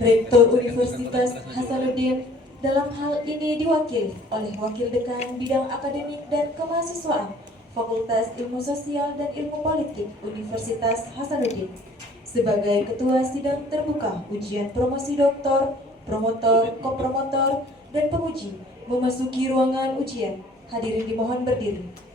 Rektor Universitas Hasanuddin dalam hal ini diwakili oleh Wakil Dekan Bidang Akademik dan Kemahasiswaan Fakultas Ilmu Sosial dan Ilmu Politik Universitas Hasanuddin sebagai Ketua Sidang Terbuka Ujian Promosi Doktor, Promotor, Kopromotor, dan Penguji memasuki ruangan ujian. Hadirin dimohon berdiri.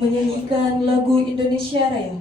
Menyanyikan lagu Indonesia Raya.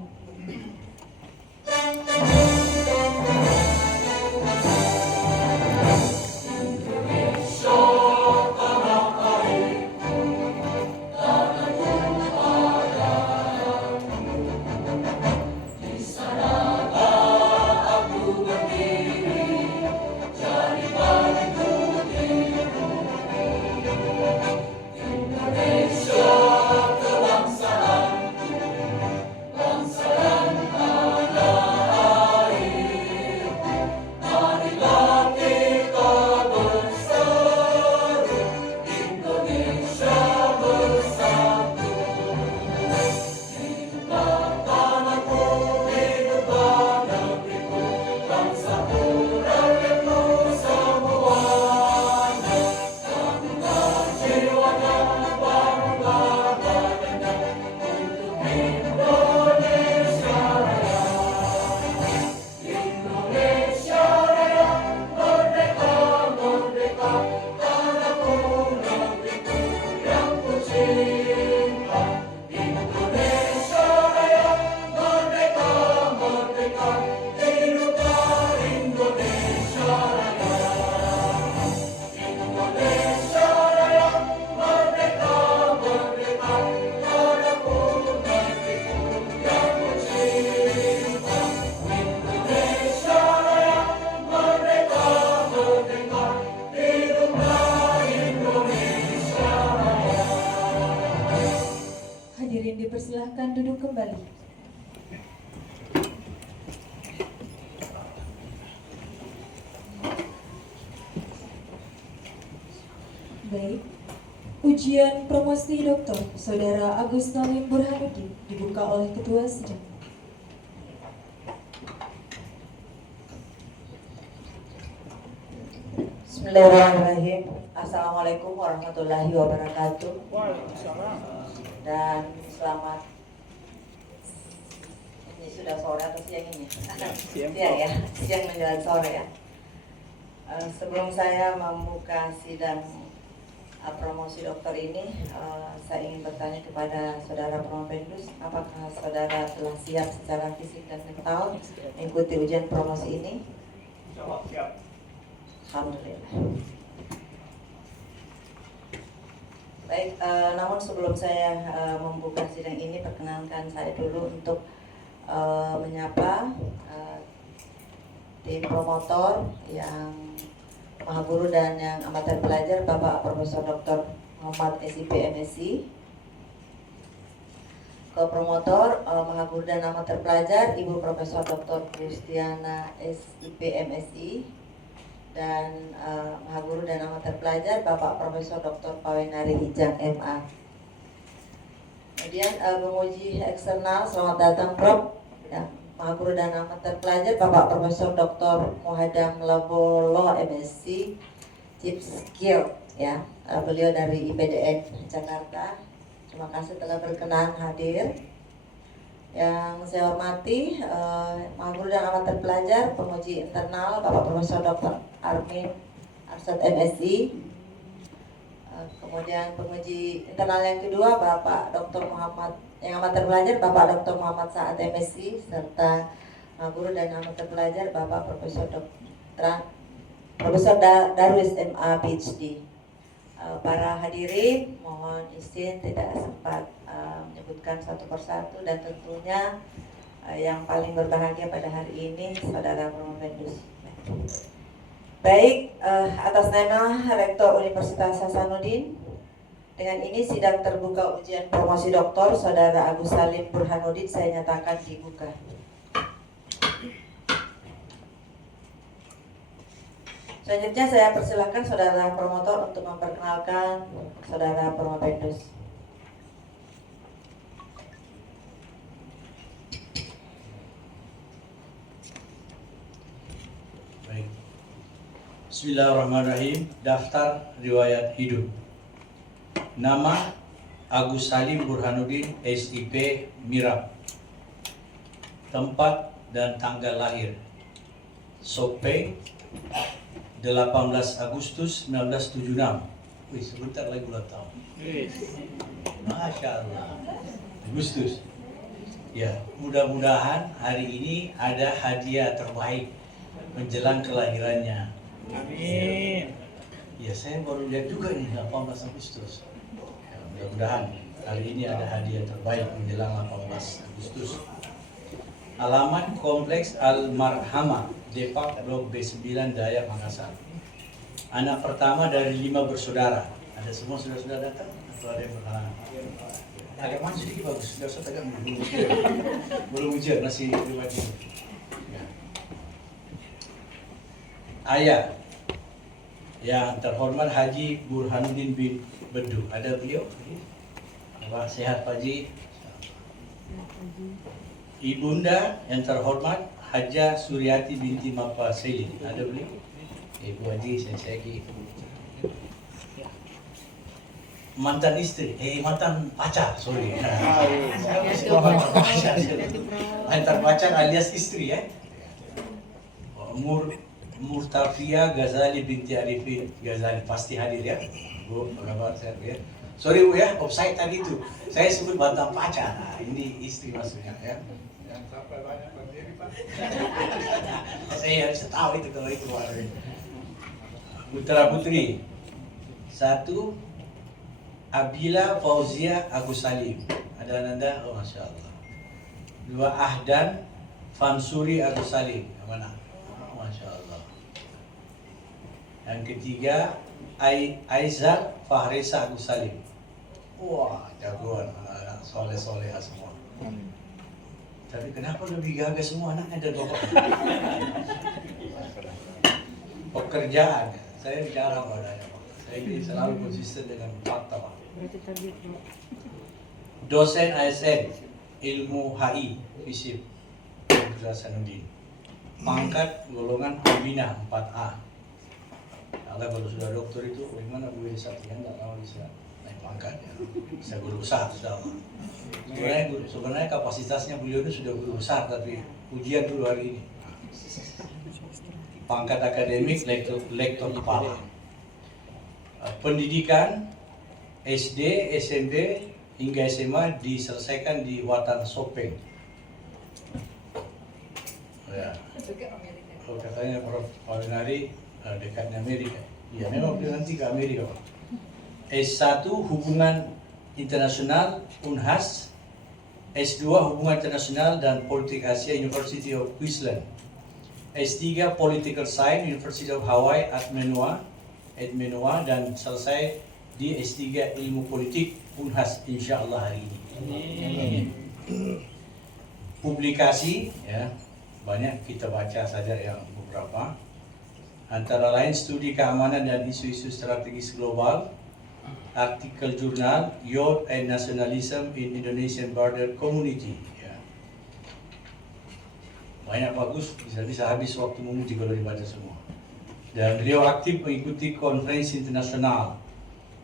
Dipersilahkan duduk kembali. Baik, ujian promosi doktor Saudara Agus Nalim Burhanuddin dibuka oleh Ketua Sidang. Bismillahirrahmanirrahim. Assalamualaikum warahmatullahi wabarakatuh. Dan selamat, ini sudah sore atau siang ini? Siang ya, siang menjelang sore ya. Sebelum saya membuka sidang promosi dokter ini, saya ingin bertanya kepada Saudara Prompendus, apakah Saudara telah siap secara fisik dan mental mengikuti ujian promosi ini? Siap. Alhamdulillah. Baik, namun sebelum saya membuka sidang ini, perkenankan saya dulu untuk menyapa tim promotor yang Maha Guru dan yang amatir pelajar, Bapak Profesor Dr. Muhammad SIP MSI. Promotor Maha Guru dan amatir pelajar, Ibu Profesor Dr. Kristiana SIP MSI. Dan Maha Guru dan amatir pelajar Bapak Profesor Dr. Pawenari Hijang MA. Kemudian penguji eksternal, selamat datang Prof. Ya, Maha Guru dan amatir pelajar Bapak Profesor Dr. Muhadam Labolo MSc Chief Skill ya. Beliau dari IPDN Jakarta. Terima kasih telah berkenan hadir. Yang saya hormati Maha Guru dan amatir pelajar, penguji internal Bapak Profesor Dr. Armin Arsad MSI. Kemudian penguji internal yang kedua Bapak Dr. Muhammad, yang amatir pelajar Bapak Dr. Muhammad Saad MSI, serta Maha Guru dan amatir pelajar Bapak Profesor Dr. Profesor Darwis MA PhD. Para hadirin, mohon izin tidak sempat menyebutkan satu persatu, dan tentunya yang paling berbahagia pada hari ini Saudara Promopendus. Baik, atas nama Rektor Universitas Hasanuddin, dengan ini sidang terbuka ujian promosi doktor Saudara Agus Salim Burhanuddin saya nyatakan dibuka. Selanjutnya saya persilahkan Saudara Promotor untuk memperkenalkan Saudara Promopendus. Baik. Bismillahirrahmanirrahim. Daftar riwayat hidup. Nama Agus Salim Burhanuddin, SIP Mirab. Tempat dan tanggal lahir Sopeng 18 Agustus 1976. Wih, sebentar lagi ulang tahun. Masya Allah. Agustus. Ya, mudah-mudahan hari ini ada hadiah terbaik menjelang kelahirannya. Amin. Ya, saya baru lihat juga ini 18 Agustus. Ya, mudah-mudahan hari ini ada hadiah terbaik menjelang 18 Agustus. Alamat Kompleks Al-Marhamah, Depak Blok B9 Dayak Makassar. Anak pertama dari 5 bersaudara. Ada semua sudah datang atau ada yang berhalangan? Agak maju sedikit bagus. Sudah usah tegak belum ujian masih pribadi. Ya. Ayah yang terhormat Haji Burhanuddin bin Bedu. Ada beliau? Apa sehat Pak Haji? Ibunda yang terhormat Haja Suryati binti Mapa Selin. Ada beliau? Ibu Haji, saya lagi. Mantan istri, mantan pacar, sorry. Mantan pacar alias istri ya. Murtafia Ghazali binti Arifin Ghazali, pasti hadir ya. Bu, apa kabar sehat ya? Sorry Bu ya, offside tadi itu. Saya sebut mantan pacar. Nah, ini istri maksudnya ya. Yang sampai banyak berdiri Pak. Saya harus tahu itu kalau itu warna. Putra putri. 1 Abila Fauzia Agus Salim. Ada Ananda? Oh Masya Allah. 2 Ahdan Fansuri Agus Salim. Yang mana? Oh, Masya Allah. Yang ketiga Aizar Fahresa Agus Salim. Wah, jagoan, anak soleh-soleh semua. Tapi kenapa lebih gagah semua anaknya dan bapaknya? Pekerjaan, saya bicara padanya. Saya ini selalu konsisten dengan fakta Pak. Dosen ASN Ilmu HI FISIP Universitas Hasanuddin. Pangkat golongan pembina 4A. Kalau sudah dokter itu bagaimana Bu Esa? Ya nggak tahu bisa naik pangkatnya. Bisa guru besar sudah. Sebenarnya kapasitasnya beliau itu sudah guru besar, tapi ujian dulu hari ini. Pangkat akademik lektor kepala. Pendidikan SD, SMP hingga SMA diselesaikan di Watan Sopeng. Ya. Kalau katanya Prof. Palinari dekatnya Amerika. Ya memang beliau nanti ke Amerika Pak. S1 Hubungan Internasional Unhas, S2 Hubungan Internasional dan Politik Asia University of Queensland, S3 Political Science University of Hawaii at Manoa, dan selesai di S3 Ilmu Politik Unhas insyaallah hari ini. Amin. Publikasi ya banyak kita baca saja yang beberapa. Antara lain studi keamanan dan isu-isu strategis global, artikel jurnal Youth and Nationalism in Indonesian Border Community. Ya. Banyak bagus, bisa habis waktu memuji kalau dibaca semua. Dan beliau aktif mengikuti konferensi internasional,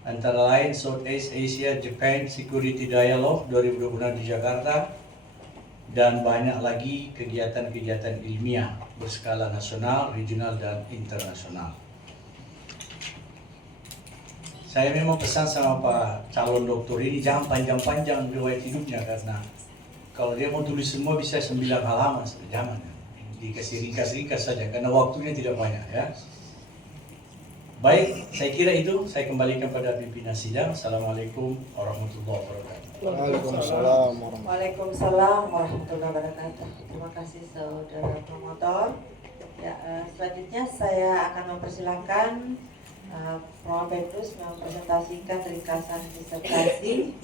antara lain Southeast Asia Japan Security Dialogue 2026 di Jakarta, dan banyak lagi kegiatan-kegiatan ilmiah berskala nasional, regional, dan internasional. Saya memang pesan sama Pak calon doktor ini jangan panjang-panjang riwayat hidupnya, karena kalau dia mau tulis semua bisa 9 halaman, jangan. Dikasih ringkas-ringkas saja karena waktunya tidak banyak ya. Baik, saya kira itu. Saya kembalikan pada pimpinan sidang. Assalamualaikum warahmatullahi wabarakatuh. Waalaikumsalam warahmatullahi Waalaikumsalam warahmatullahi wabarakatuh. Terima kasih saudara promotor. Ya, selanjutnya saya akan mempersilahkan Prof. Petrus mempresentasikan ringkasan disertasi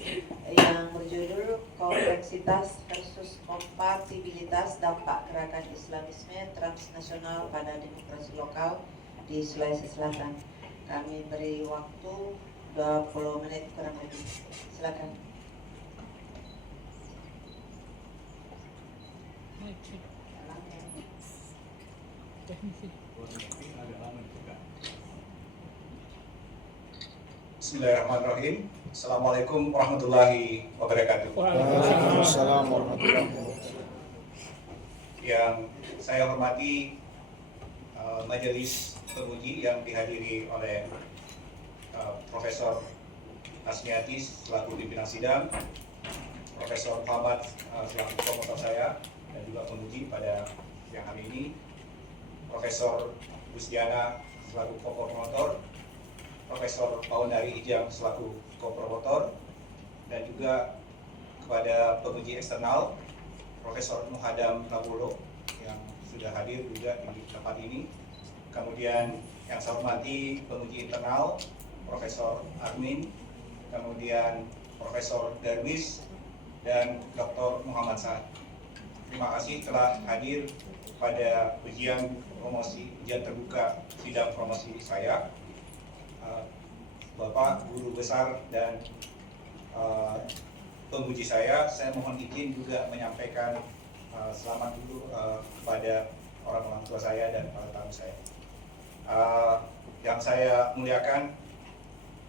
yang berjudul Kompleksitas versus Kompatibilitas Dampak Gerakan Islamisme Transnasional pada Demokrasi Lokal di Sulawesi Selatan. Kami beri waktu 20 menit kurang lebih. Silakan. Bismillahirrahmanirrahim. Assalamualaikum warahmatullahi wabarakatuh. Waalaikumsalam warahmatullahi wabarakatuh. Yang saya hormati majelis penguji yang dihadiri oleh Profesor Asmiati selaku pimpinan sidang, Profesor Muhammad selaku promotor saya dan juga penguji pada siang hari ini, Profesor Gustiana selaku co-promotor, Profesor Paundari Ijam selaku co-promotor, dan juga kepada penguji eksternal Profesor Muhadam Labulo yang sudah hadir juga di tempat ini. Kemudian yang saya hormati penguji internal Profesor Armin, kemudian Profesor Darwis dan Dr. Muhammad Saad. Terima kasih telah hadir pada ujian terbuka sidang promosi saya. Bapak Guru Besar dan penguji saya mohon izin juga menyampaikan selamat dulu kepada orang tua saya dan para tamu saya. Yang saya muliakan,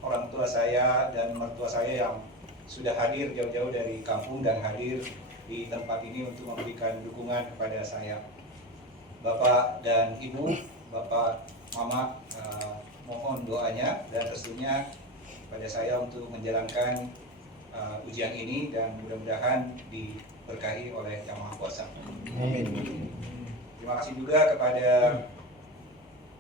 orang tua saya dan mertua saya yang sudah hadir jauh-jauh dari kampung dan hadir di tempat ini untuk memberikan dukungan kepada saya. Bapak dan Ibu, Bapak, Mama, mohon doanya dan restunya pada saya untuk menjalankan ujian ini dan mudah-mudahan diberkahi oleh Yang Maha Kuasa. Amin. Terima kasih juga kepada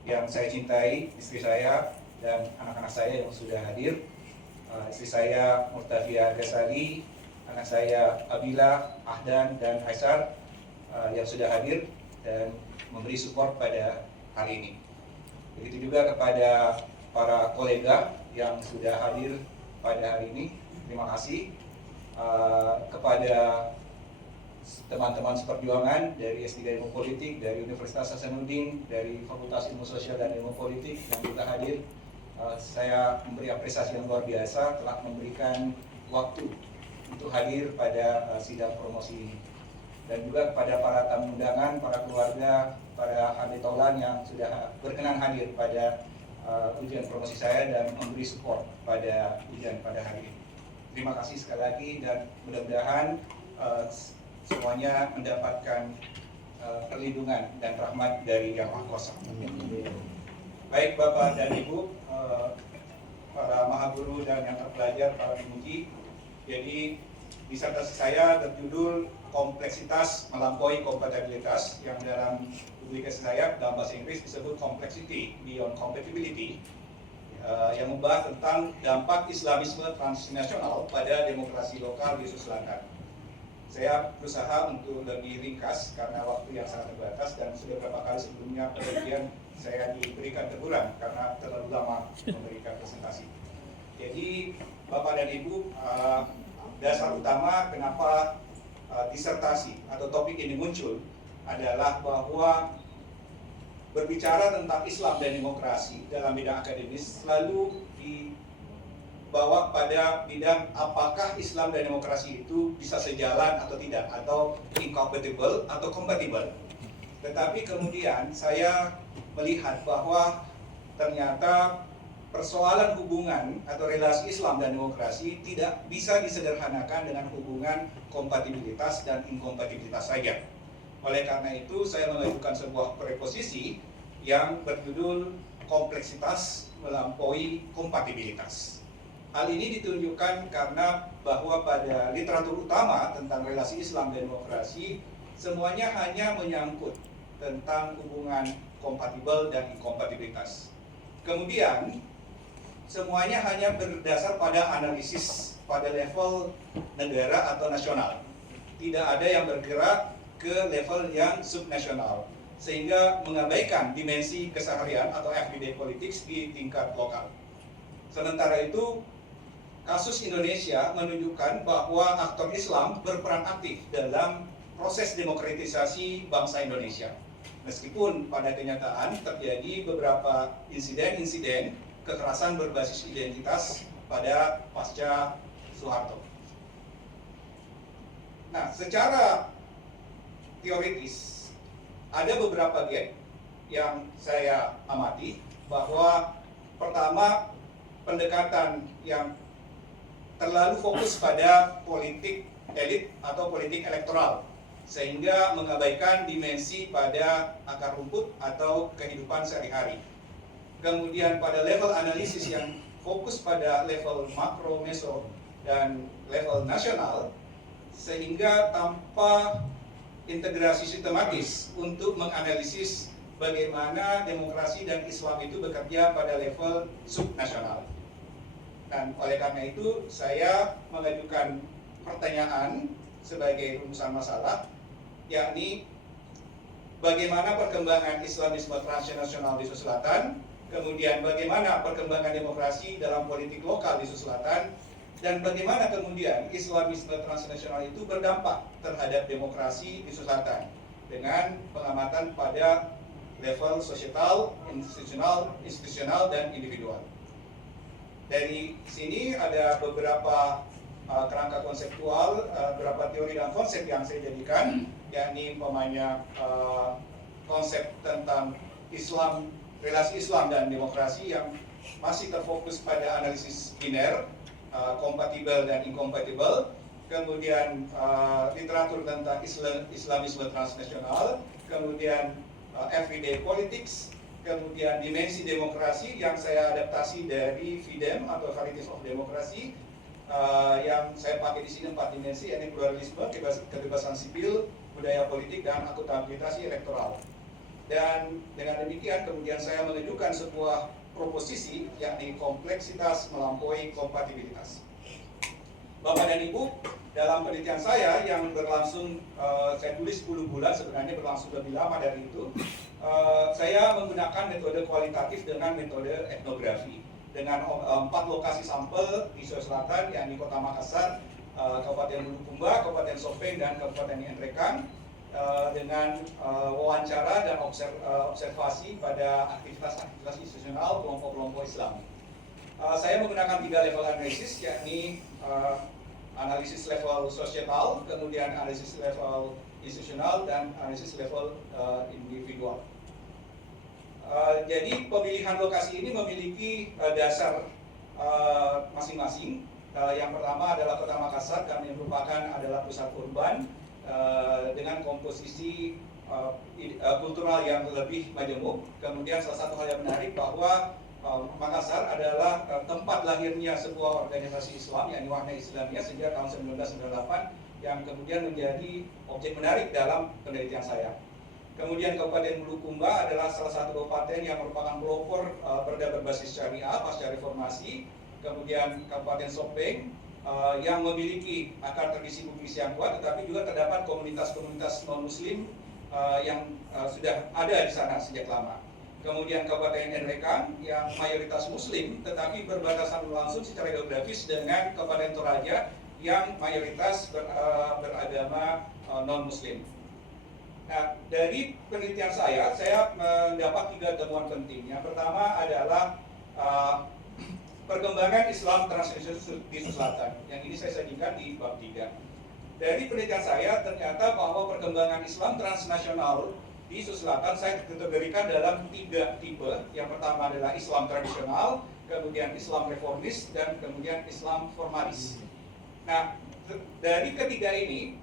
yang saya cintai, istri saya dan anak-anak saya yang sudah hadir. Istri saya Murtafia Ghazali, anak saya Abila, Ahdan, dan Aisar yang sudah hadir dan memberi support pada hari ini. Begitu juga kepada para kolega yang sudah hadir pada hari ini. Terima kasih kepada teman-teman seperjuangan dari S3 Ilmu Politik, dari Universitas Hasanuddin, dari Fakultas Ilmu Sosial dan Ilmu Politik yang juga hadir. Saya memberi apresiasi yang luar biasa telah memberikan waktu untuk hadir pada sidang promosi ini. Dan juga kepada para tamu undangan, para keluarga, para ahli taulan yang sudah berkenan hadir pada ujian promosi saya dan memberi support pada ujian pada hari ini. Terima kasih sekali lagi dan mudah-mudahan semuanya mendapatkan perlindungan dan rahmat dari Yang Maha Kuasa. Baik Bapak dan Ibu, para maha guru dan yang terpelajar, para penguji. Jadi disertasi saya berjudul Kompleksitas Melampaui Kompatibilitas, yang dalam publikasi saya dalam bahasa Inggris disebut Complexity Beyond Compatibility, yang membahas tentang dampak Islamisme transnasional pada demokrasi lokal di Sulawesi Selatan. Saya berusaha untuk lebih ringkas karena waktu yang sangat terbatas dan sudah beberapa kali sebelumnya penelitian saya diberikan teguran karena terlalu lama memberikan presentasi. Jadi Bapak dan Ibu, dasar utama kenapa disertasi atau topik ini muncul adalah bahwa berbicara tentang Islam dan demokrasi dalam bidang akademis selalu dibawa pada bidang apakah Islam dan demokrasi itu bisa sejalan atau tidak, atau incompatible atau compatible. Tetapi kemudian saya melihat bahwa ternyata persoalan hubungan atau relasi Islam dan demokrasi tidak bisa disederhanakan dengan hubungan kompatibilitas dan inkompatibilitas saja. Oleh karena itu saya mengajukan sebuah preposisi yang berjudul kompleksitas melampaui kompatibilitas. Hal ini ditunjukkan karena bahwa pada literatur utama tentang relasi Islam dan demokrasi semuanya hanya menyangkut tentang hubungan kompatibel dan inkompatibilitas. Kemudian semuanya hanya berdasar pada analisis pada level negara atau nasional. Tidak ada yang bergerak ke level yang subnasional, sehingga mengabaikan dimensi keseharian atau everyday politics di tingkat lokal. Sementara itu, kasus Indonesia menunjukkan bahwa aktor Islam berperan aktif dalam proses demokratisasi bangsa Indonesia. Meskipun pada kenyataan terjadi beberapa insiden-insiden kekerasan berbasis identitas pada pasca Soeharto. Nah, secara teoritis ada beberapa gap yang saya amati, bahwa pertama, pendekatan yang terlalu fokus pada politik elit atau politik elektoral, sehingga mengabaikan dimensi pada akar rumput atau kehidupan sehari-hari. Kemudian pada level analisis yang fokus pada level makro, meso, dan level nasional, sehingga tanpa integrasi sistematis untuk menganalisis bagaimana demokrasi dan Islam itu bekerja pada level subnasional. Dan oleh karena itu saya mengajukan pertanyaan sebagai rumusan masalah, yakni bagaimana perkembangan Islamisme transnasional di Sulawesi Selatan, kemudian bagaimana perkembangan demokrasi dalam politik lokal di Sulawesi Selatan, dan bagaimana kemudian Islamisme transnasional itu berdampak terhadap demokrasi di Sulawesi Selatan dengan pengamatan pada level sosial, institusional, dan individual. Dari sini ada beberapa kerangka konseptual, beberapa teori dan konsep yang saya jadikan, yakni umpamanya konsep tentang Islam, relasi Islam dan demokrasi yang masih terfokus pada analisis biner, kompatibel dan inkompatibel, kemudian literatur tentang Islamisme transnasional, kemudian everyday politics, kemudian dimensi demokrasi yang saya adaptasi dari VDEM atau Varieties of Democracy, yang saya pakai di sini 4 dimensi, yakni pluralisme, kebebasan sipil, budaya politik, dan akuntabilitas elektoral. Dan dengan demikian kemudian saya menunjukkan sebuah proposisi, yakni kompleksitas melampaui kompatibilitas. Bapak dan Ibu, dalam penelitian saya yang berlangsung, saya tulis 10 bulan, sebenarnya berlangsung lebih lama dari itu, saya menggunakan metode kualitatif dengan metode etnografi, dengan 4 lokasi sampel di Sulawesi Selatan, yakni Kota Makassar, Kabupaten Bulukumba, Kabupaten Sopeng, dan Kabupaten Ngendrekang, dengan wawancara dan observasi pada aktivitas-aktivitas institusional kelompok-kelompok Islam. Saya menggunakan 3 level analisis, yakni analisis level sosial, kemudian analisis level institusional, dan analisis level individual. Jadi pemilihan lokasi ini memiliki dasar masing-masing. Yang pertama adalah Kota Makassar, kami merupakan adalah pusat urban dengan komposisi kultural yang lebih majemuk. Kemudian salah satu hal yang menarik bahwa Makassar adalah tempat lahirnya sebuah organisasi Islam, yakni Wahda Islamiyah, sejak tahun 1998, yang kemudian menjadi objek menarik dalam penelitian saya. Kemudian Kabupaten Bulukumba adalah salah satu kabupaten yang merupakan pelopor perda berbasis syariah pasca reformasi. Kemudian Kabupaten Sopeng yang memiliki akar tradisi bugis yang kuat, tetapi juga terdapat komunitas-komunitas non-muslim yang sudah ada di sana sejak lama. Kemudian Kabupaten Ngendrekang yang mayoritas muslim, tetapi berbatasan langsung secara geografis dengan Kabupaten Toraja yang mayoritas beragama non-muslim. Nah, dari penelitian saya mendapat 3 temuan penting. Yang pertama adalah perkembangan Islam transnasional di Sulawesi Selatan. Yang ini saya sajikan di bab 3. Dari penelitian saya ternyata bahwa perkembangan Islam transnasional di Sulawesi Selatan saya kategorikan dalam 3 tipe. Yang pertama adalah Islam tradisional, kemudian Islam reformis, dan kemudian Islam formalis. Nah, dari ketiga ini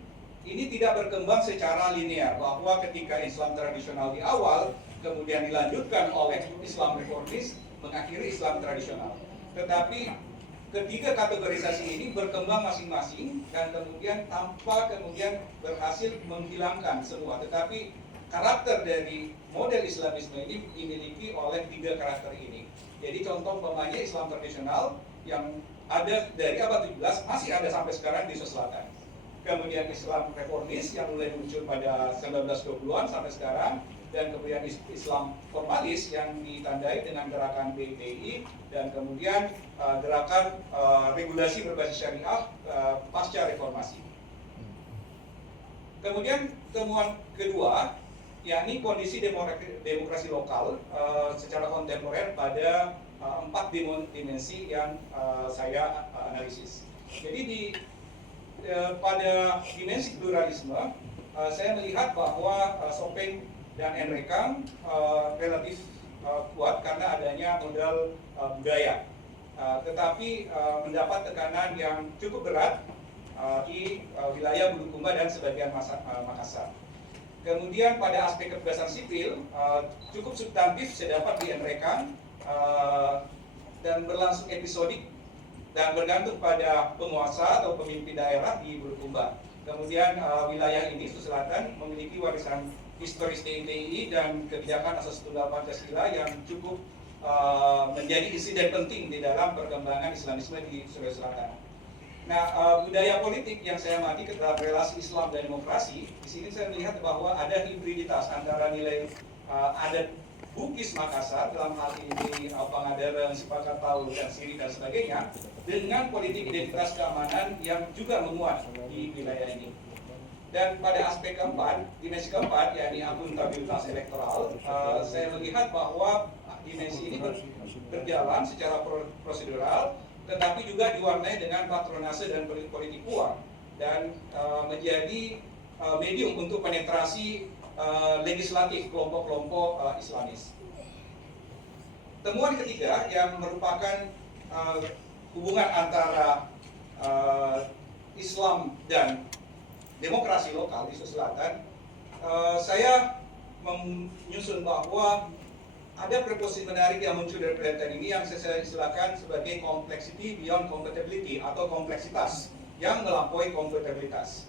tidak berkembang secara linear, bahwa ketika Islam tradisional di awal, kemudian dilanjutkan oleh Islam reformis, mengakhiri Islam tradisional. Tetapi ketiga kategorisasi ini berkembang masing-masing dan kemudian tanpa kemudian berhasil menghilangkan semua. Tetapi karakter dari model Islamisme ini dimiliki oleh 3 karakter ini. Jadi contoh umpamanya Islam tradisional yang ada dari abad 17 masih ada sampai sekarang di Sulawesi Selatan. Kemudian Islam reformis yang mulai muncul pada 1920-an sampai sekarang, dan kemudian Islam formalis yang ditandai dengan gerakan BPI, dan kemudian gerakan regulasi berbasis syariah pasca reformasi. Kemudian temuan kedua, yakni kondisi demokrasi lokal secara kontemporer pada 4 dimensi yang saya analisis. Jadi pada dimensi pluralisme, saya melihat bahwa Sopeng dan Enrekang relatif kuat karena adanya modal budaya, tetapi mendapat tekanan yang cukup berat di wilayah Bulukumba dan sebagian Makassar. Kemudian pada aspek kebebasan sipil cukup substantif saya dapat di Enrekang dan berlangsung episodik dan bergantung pada penguasa atau pemimpin daerah di Bulukumba. Kemudian wilayah ini Sulawesi Selatan memiliki warisan historis TNI dan kebijakan asas tunggal Pancasila yang cukup menjadi insiden penting di dalam perkembangan Islamisme di Sulawesi Selatan. Nah, budaya politik yang saya amati ke dalam relasi Islam dan demokrasi, di sini saya melihat bahwa ada hibriditas antara nilai adat Bugis Makassar, dalam hal ini Pangandaran, Sepakat Tahu, dan Siri dan sebagainya, dengan politik identitas keamanan yang juga menguat di wilayah ini. Dan pada aspek keempat, dimensi keempat, yakni akuntabilitas elektoral, saya melihat bahwa dimensi ini berjalan secara prosedural, tetapi juga diwarnai dengan patronase dan politik uang, dan menjadi medium untuk penetrasi legislatif kelompok-kelompok Islamis. Temuan ketiga yang merupakan hubungan antara Islam dan demokrasi lokal di Sulawesi Selatan, saya menyusun bahwa ada proposisi menarik yang muncul dari penelitian ini yang saya istilahkan sebagai complexity beyond compatibility atau kompleksitas yang melampaui kompatibilitas.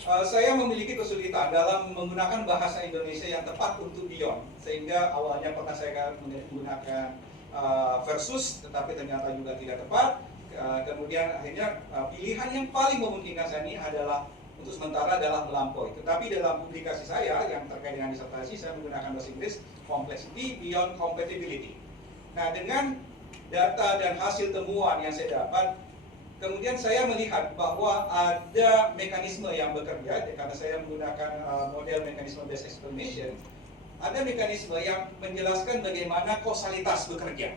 Saya memiliki kesulitan dalam menggunakan bahasa Indonesia yang tepat untuk beyond, sehingga awalnya pernah saya menggunakan versus, tetapi ternyata juga tidak tepat. Kemudian akhirnya pilihan yang paling memungkinkan saya ini adalah untuk sementara adalah melampaui. Tetapi dalam publikasi saya yang terkait dengan disertasi, saya menggunakan bahasa Inggris complexity beyond compatibility. Nah, dengan data dan hasil temuan yang saya dapat, kemudian saya melihat bahwa ada mekanisme yang bekerja, karena saya menggunakan model mekanisme based explanation. Ada mekanisme yang menjelaskan bagaimana kausalitas bekerja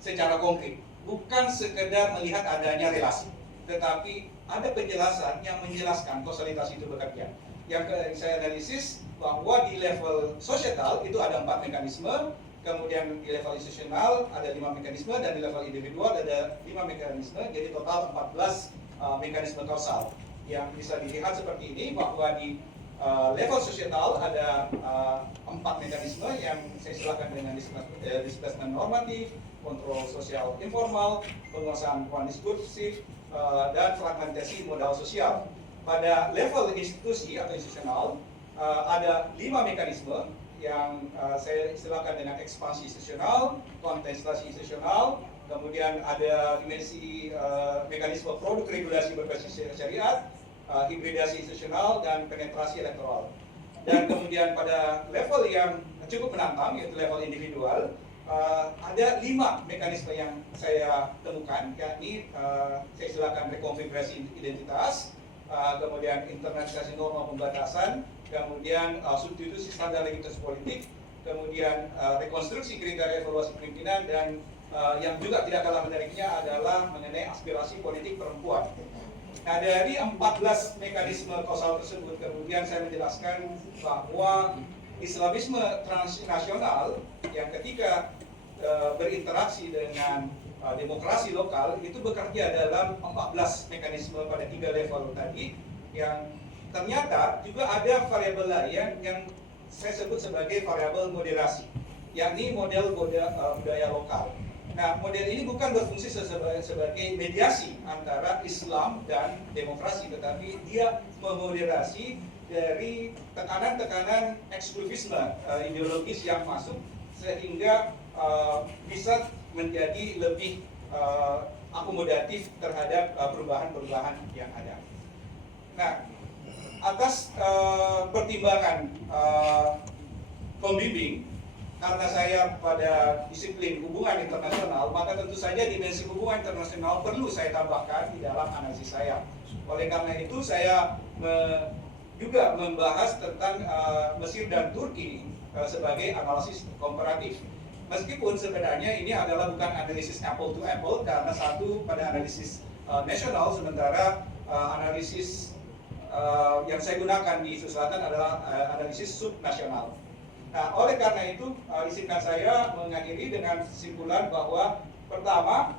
secara konkret, bukan sekedar melihat adanya relasi, tetapi ada penjelasan yang menjelaskan kausalitas itu bekerja. Yang saya analisis bahwa di level sosial itu ada 4 mekanisme, kemudian di level institusional ada 5 mekanisme, dan di level individual ada 5 mekanisme, jadi total 14 mekanisme kausal. Yang bisa dilihat seperti ini, bahwa di level sosial ada 4 mekanisme yang saya istilahkan dengan displacement normatif, kontrol sosial informal, penguasaan kuantitatif, dan fragmentasi modal sosial. Pada level institusi atau institusional ada 5 mekanisme yang saya istilahkan dengan ekspansi institusional, kontestasi institusional, kemudian ada dimensi mekanisme produk regulasi berbasis syariat, hibridasi institusional, dan penetrasi elektoral. Dan kemudian pada level yang cukup menantang, yaitu level individual, ada 5 mekanisme yang saya temukan, yakni saya istilahkan rekonfigurasi identitas, kemudian internalisasi norma pembatasan, kemudian substitusi standar legitimitas politik, kemudian rekonstruksi kriteria evaluasi pimpinan, dan yang juga tidak kalah menariknya adalah mengenai aspirasi politik perempuan. Nah, dari 14 mekanisme kausal tersebut, kemudian saya menjelaskan bahwa Islamisme transnasional yang ketika berinteraksi dengan demokrasi lokal itu bekerja dalam 14 mekanisme pada 3 level tadi, yang ternyata juga ada variabel lain yang saya sebut sebagai variabel moderasi, yakni model budaya lokal. Nah, model ini bukan berfungsi sebagai mediasi antara Islam dan demokrasi, tetapi dia memoderasi dari tekanan-tekanan eksklusivisme ideologis yang masuk sehingga bisa menjadi lebih akomodatif terhadap perubahan-perubahan yang ada. Nah, atas pertimbangan pembimbing, karena saya pada disiplin hubungan internasional, maka tentu saja dimensi hubungan internasional perlu saya tambahkan di dalam analisis saya. Oleh karena itu saya juga membahas tentang Mesir dan Turki sebagai analisis komparatif. Meskipun sebenarnya ini adalah bukan analisis apple to apple, karena satu pada analisis nasional, sementara analisis yang saya gunakan di Sulawesi Selatan adalah analisis subnasional. Nah, oleh karena itu, izinkan saya mengakhiri dengan kesimpulan bahwa pertama,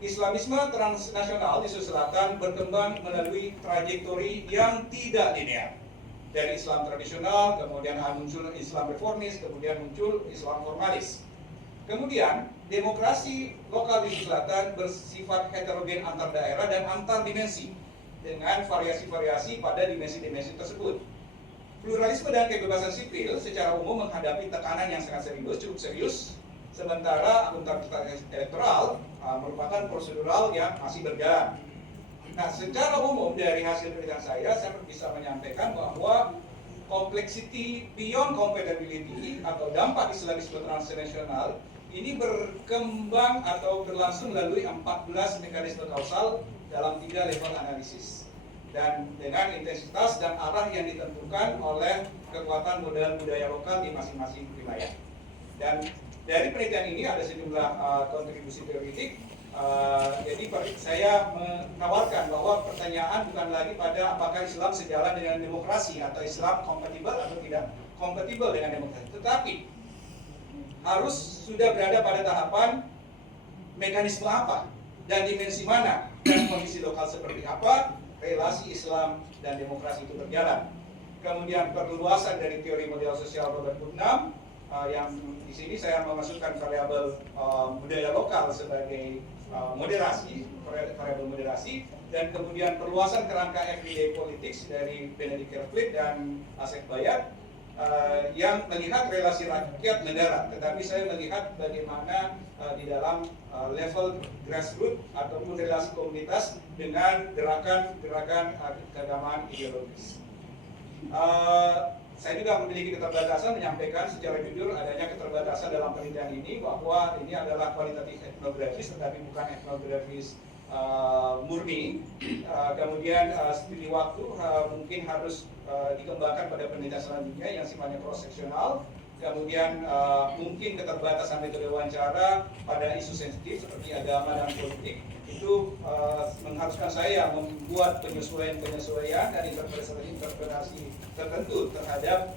Islamisme transnasional di Sulawesi Selatan berkembang melalui trajektori yang tidak linear. Dari Islam tradisional, kemudian muncul Islam reformis, kemudian muncul Islam formalis. Kemudian, demokrasi lokal di Sulawesi Selatan bersifat heterogen antar daerah dan antar dimensi, dengan variasi-variasi pada dimensi-dimensi tersebut. Pluralisme dan kebebasan sipil secara umum menghadapi tekanan yang sangat serius, cukup serius, sementara akuntabilitas elektoral merupakan prosedural yang masih berjalan. Nah, secara umum dari hasil penelitian saya bisa menyampaikan bahwa complexity beyond compatibility atau dampak Islamisme transnasional ini berkembang atau berlangsung melalui 14 mekanisme kausal dalam 3 level analisis, dan dengan intensitas dan arah yang ditentukan oleh kekuatan modal budaya lokal di masing-masing wilayah. Dan dari penelitian ini ada sejumlah kontribusi teoritik. Jadi saya menawarkan bahwa pertanyaan bukan lagi pada apakah Islam sejalan dengan demokrasi atau Islam kompatibel atau tidak kompatibel dengan demokrasi, tetapi harus sudah berada pada tahapan mekanisme apa dan dimensi mana dan kondisi lokal seperti apa relasi Islam dan demokrasi itu berjalan. Kemudian perluasan dari teori model sosial Robert Putnam, yang di sini saya memasukkan variabel budaya lokal sebagai variabel moderasi, dan kemudian perluasan kerangka everyday politics dari Benedict Kervliet dan Asef Bayat, yang melihat relasi rakyat negara, tetapi saya melihat bagaimana di dalam level grassroots ataupun relasi komunitas dengan gerakan-gerakan keagamaan ideologis. Saya juga memiliki keterbatasan menyampaikan secara jujur adanya keterbatasan dalam penelitian ini, bahwa ini adalah kualitatif etnografis tetapi bukan etnografis murni. Kemudian studi waktu mungkin harus dikembangkan pada penelitian selanjutnya yang sifatnya cross seksional. Kemudian mungkin keterbatasan metode wawancara pada isu sensitif seperti agama dan politik itu mengharuskan saya membuat penyesuaian dan interpretasi tertentu terhadap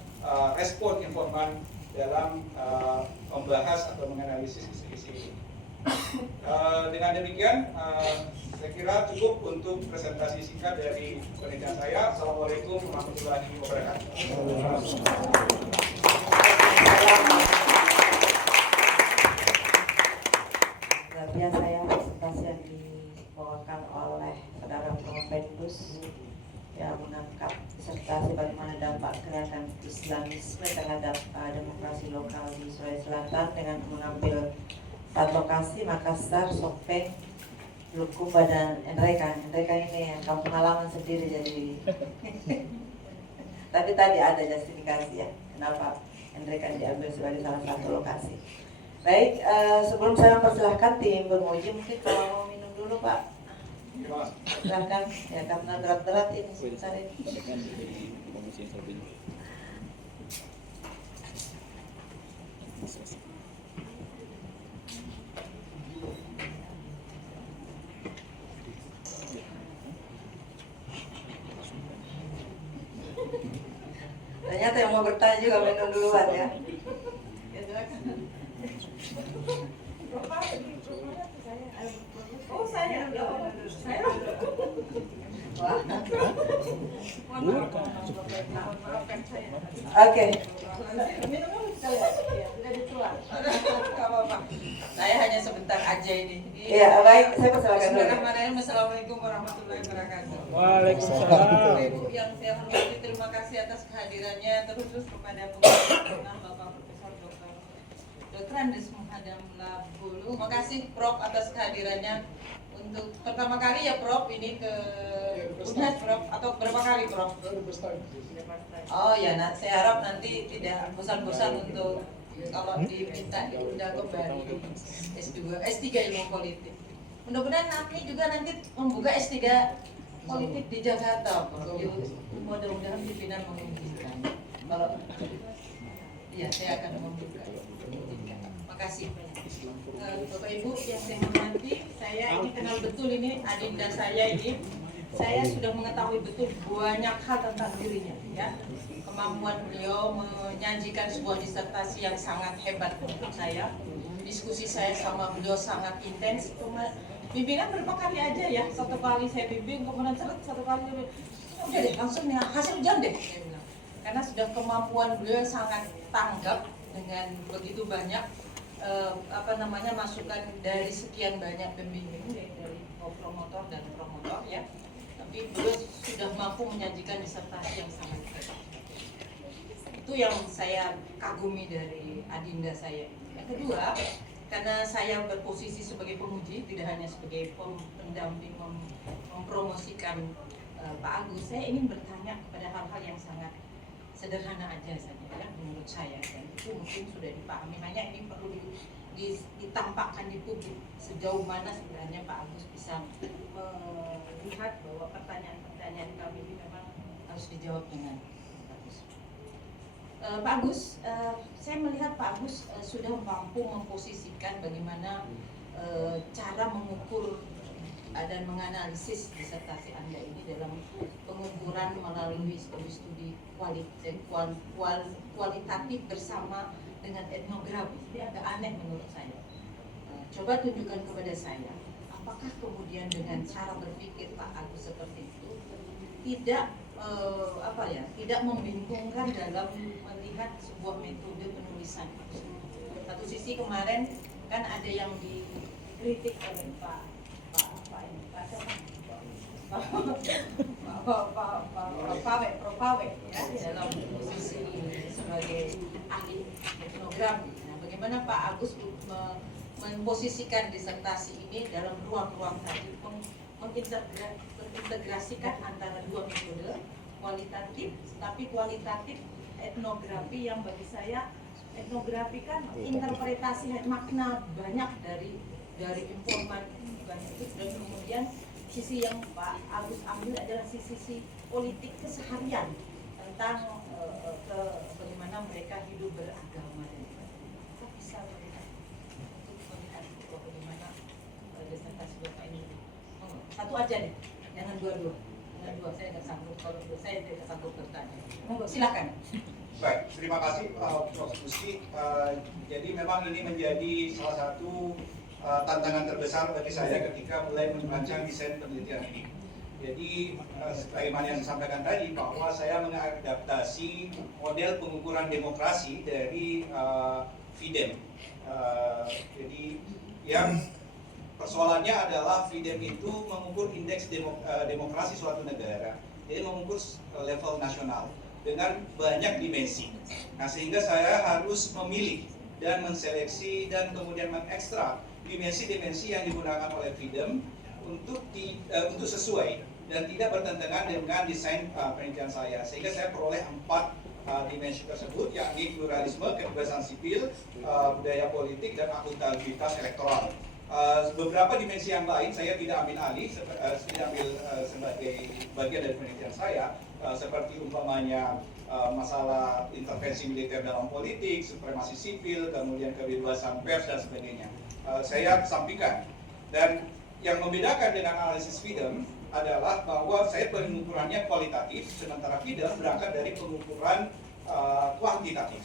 respon informan dalam membahas atau menganalisis isu-isu ini. Dengan demikian, saya kira cukup untuk presentasi singkat dari penelitian saya. Assalamualaikum warahmatullahi wabarakatuh. Luar biasa ya presentasi yang dibawakan oleh saudara Profendus yang mengangkat disertasi bagaimana dampak gerakan Islamisme terhadap demokrasi lokal di Sulawesi Selatan dengan mengambil 4 lokasi, Makassar, Sopeng, Bulukumba, dan Nreka. Nreka ini yang kampung halaman sendiri jadi tapi tadi ada justifikasi ya kenapa Nreka diambil sebagai salah satu lokasi. Baik, sebelum saya mempersilahkan tim bermuji, mungkin kalau mau minum dulu Pak, silahkan ya, karena berat-berat ini sebentar ini. Ternyata yang mau bertanya juga minum duluan ya. Ya silakan. Oh saya. Oke. Saya hanya sebentar aja ini. Iya, baik, saya persilakan dulu. Assalamualaikum warahmatullahi wabarakatuh. Waalaikumsalam. Ibu yang saya hormati, terima terima kasih atas kehadirannya, terus kepada pengusaha Bapak Profesor Dr. Andes Muhadam Labolo. Terima kasih Prof atas kehadirannya. Untuk pertama kali ya Prof ini ke Unhas Prof, atau berapa kali Prof? Oh ya, saya harap nanti tidak bosan-bosan untuk kalau diminta diundang kembali S2, S3 Ilmu Politik. Mudah-mudahan nanti juga nanti membuka S3 Politik di Jakarta, mudah-mudahan pimpinan memungkinkan. Kalau ya saya akan membuka. Terima kasih. Bapak Ibu yang saya hormati, saya ini kenal betul ini adinda saya ini. Saya sudah mengetahui betul banyak hal tentang dirinya, ya. Kemampuan beliau menyajikan sebuah disertasi yang sangat hebat menurut saya. Diskusi saya sama beliau sangat intens. Pimpinan berapa kali aja ya, satu kali saya bimbing, kemudian satu kali udah deh langsung nih hasil hujan deh, saya bilang. Karena sudah kemampuan beliau sangat tanggap dengan begitu banyak masukan dari sekian banyak pembimbing dari promotor dan promotor ya. Tapi beliau sudah mampu menyajikan disertasi yang sangat hebat. Itu yang saya kagumi dari adinda saya. Yang kedua, karena saya berposisi sebagai penguji, tidak hanya sebagai pendamping mempromosikan Pak Agus, saya ingin bertanya kepada hal-hal yang sangat sederhana aja saja ya menurut saya, dan itu mungkin sudah dipahami, hanya ini perlu ditampakkan di publik sejauh mana sebenarnya Pak Agus bisa melihat bahwa pertanyaan-pertanyaan kami ini memang harus dijawab dengan bagus. Pak Agus, saya melihat Pak Agus sudah mampu memposisikan bagaimana cara mengukur dan menganalisis disertasi Anda ini dalam pengukuran melalui studi-studi kualitatif bersama dengan etnografi. Jadi agak aneh menurut saya. Coba tunjukkan kepada saya, apakah kemudian dengan cara berpikir Pak Agus seperti itu tidak tidak membingungkan dalam melihat sebuah metode penulisan. Satu sisi kemarin kan ada yang dikritik oleh Pak Pawe ya dalam posisi sebagai ahli etnografi. Nah, bagaimana Pak Agus memposisikan disertasi ini dalam ruang-ruang tadi, mengintegrasikan antara dua metode kualitatif, tapi kualitatif etnografi yang bagi saya etnografi kan interpretasi makna banyak dari informasi banyak itu, dan kemudian sisi yang Pak Agus ambil adalah sisi politik keseharian tentang bagaimana mereka hidup beragama dan kok bisa melihat bagaimana disertasi Bapak ini. Satu aja deh, jangan dua-dua. Saya nggak sanggup, kalau saya tidak sanggup bertanya. Silakan. Baik, terima kasih Prof. Gusti. Jadi memang ini menjadi salah satu tantangan terbesar bagi saya ketika mulai merancang desain penelitian ini. Jadi sebagaimana yang disampaikan tadi bahwa saya mengadaptasi model pengukuran demokrasi dari FIDEM. Jadi yang persoalannya adalah FIDEM itu mengukur indeks demokrasi suatu negara. Jadi mengukur level nasional dengan banyak dimensi. Nah, sehingga saya harus memilih dan menseleksi dan kemudian mengekstrak dimensi-dimensi yang digunakan oleh FIDEM untuk sesuai dan tidak bertentangan dengan desain penelitian saya. Sehingga saya peroleh 4 dimensi tersebut, yakni pluralisme, kebebasan sipil, budaya politik, dan akuntabilitas elektoral. Beberapa dimensi yang lain saya tidak ambil alih, tidak ambil sebagai bagian dari penelitian saya, seperti umpamanya masalah intervensi militer dalam politik, supremasi sipil, kemudian kebebasan pers dan sebagainya. Saya sampaikan. Dan yang membedakan dengan analisis FIDEM adalah bahwa saya pengukurannya kualitatif, sementara FIDEM berangkat dari pengukuran kuantitatif.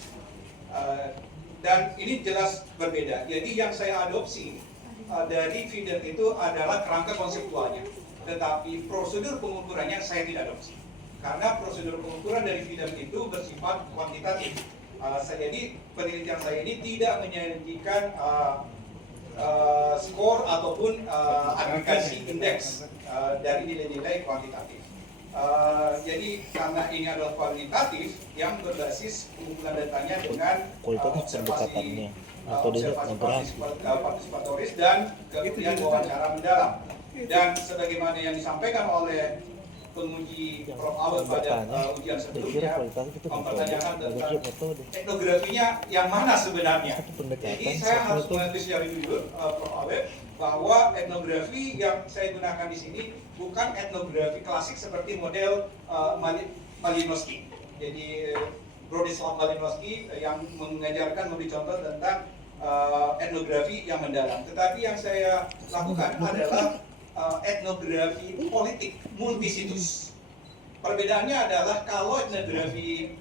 Dan ini jelas berbeda. Jadi yang saya adopsi dari FIDEM itu adalah kerangka konseptualnya, tetapi prosedur pengukurannya saya tidak adopsi. Karena prosedur pengukuran dari FIDEM itu bersifat kuantitatif. Jadi penelitian saya ini tidak menyajikan skor ataupun agregasi indeks dari nilai-nilai kuantitatif. Jadi karena ini adalah kualitatif yang berbasis kumpulan datanya dengan Kualitatif pendekatannya atau dia observasi partisipatoris dan kemudian wawancara mendalam. Dan sebagaimana yang disampaikan oleh penguji Prof. Awet pada ujian sebelumnya, mempertanyakan tentang etnografinya yang mana sebenarnya. Jadi saya harus mengerti secara jujur, Prof. Awet, bahwa etnografi yang saya gunakan di sini bukan etnografi klasik seperti model Malinowski. Jadi Bronislaw Malinowski yang mengajarkan memberi contoh tentang etnografi yang mendalam. Tetapi yang saya lakukan adalah etnografi politik multisitus. Perbedaannya adalah kalau etnografi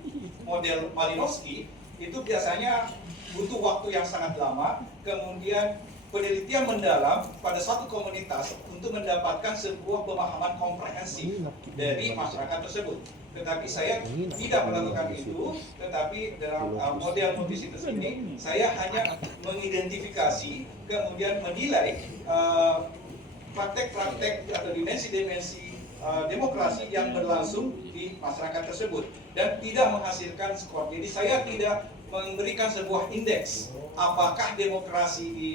model Malinowski itu biasanya butuh waktu yang sangat lama, kemudian penelitian mendalam pada suatu komunitas untuk mendapatkan sebuah pemahaman komprehensif dari masyarakat tersebut. Tetapi saya tidak melakukan itu, tetapi dalam model multisitus ini saya hanya mengidentifikasi, kemudian menilai praktek-praktek atau dimensi-dimensi demokrasi yang berlangsung di masyarakat tersebut dan tidak menghasilkan skor. Jadi saya tidak memberikan sebuah indeks apakah demokrasi di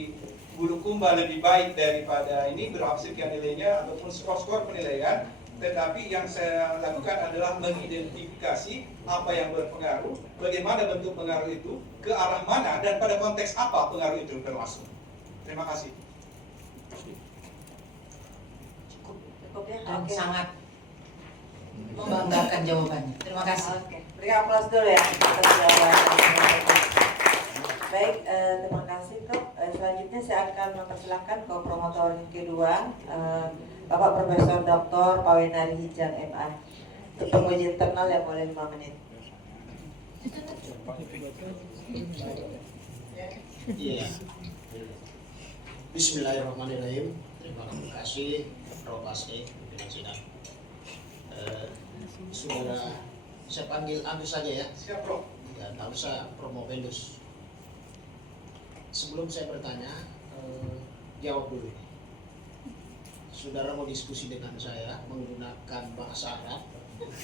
Bulukumba lebih baik daripada ini, berapa sekian nilainya ataupun skor-skor penilaian. Tetapi yang saya lakukan adalah mengidentifikasi apa yang berpengaruh, bagaimana bentuk pengaruh itu, ke arah mana dan pada konteks apa pengaruh itu berlangsung. Terima kasih. Cukup ya? Oke. Sangat membanggakan jawabannya. Terima kasih. Oke, beri aplaus dulu ya atas jawabannya. Baik, terima kasih Prof. Selanjutnya saya akan mempersilahkan ke promotor yang kedua, Bapak Profesor Dr. Pawinari Hijal MA. Untuk penguji internal yang boleh 5 menit. Iya. Bismillahirrahmanirrahim. Terima kasih Prof. Asri dengan sidang. Saudara, saya panggil Agus saja ya. Siap, Prof. Ya, tak usah promo Vendus. Sebelum saya bertanya, jawab dulu ini. Saudara mau diskusi dengan saya menggunakan bahasa Arab,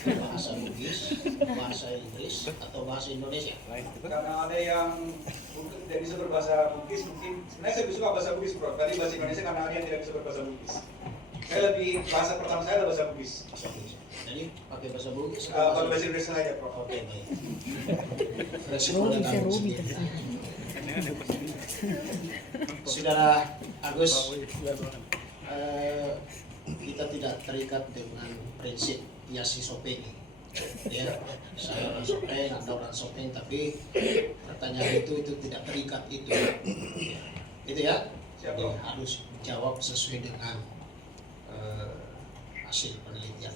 bahasa Bugis, bahasa Inggris, atau bahasa Indonesia? Karena ada yang tidak bisa berbahasa Bugis, mungkin sebenarnya saya suka bahasa Bugis, Prof. Tadi bahasa Indonesia karena ada yang tidak bisa berbahasa Bugis. Saya lebih, bahasa pertama saya adalah bahasa Bugis. Bahasa Bugis. Jadi pakai bahasa Bugis? Kalau bahasa Indonesia saja, Prof. Oke, baik. Resiko dan Agus sendiri. Saudara Agus, kita tidak terikat dengan prinsip Yasi Sopeng. Ya, saya orang Sopeng, Anda orang Sopeng, tapi pertanyaan itu tidak terikat itu. Ya. Itu ya. Jadi harus jawab sesuai dengan hasil penelitian.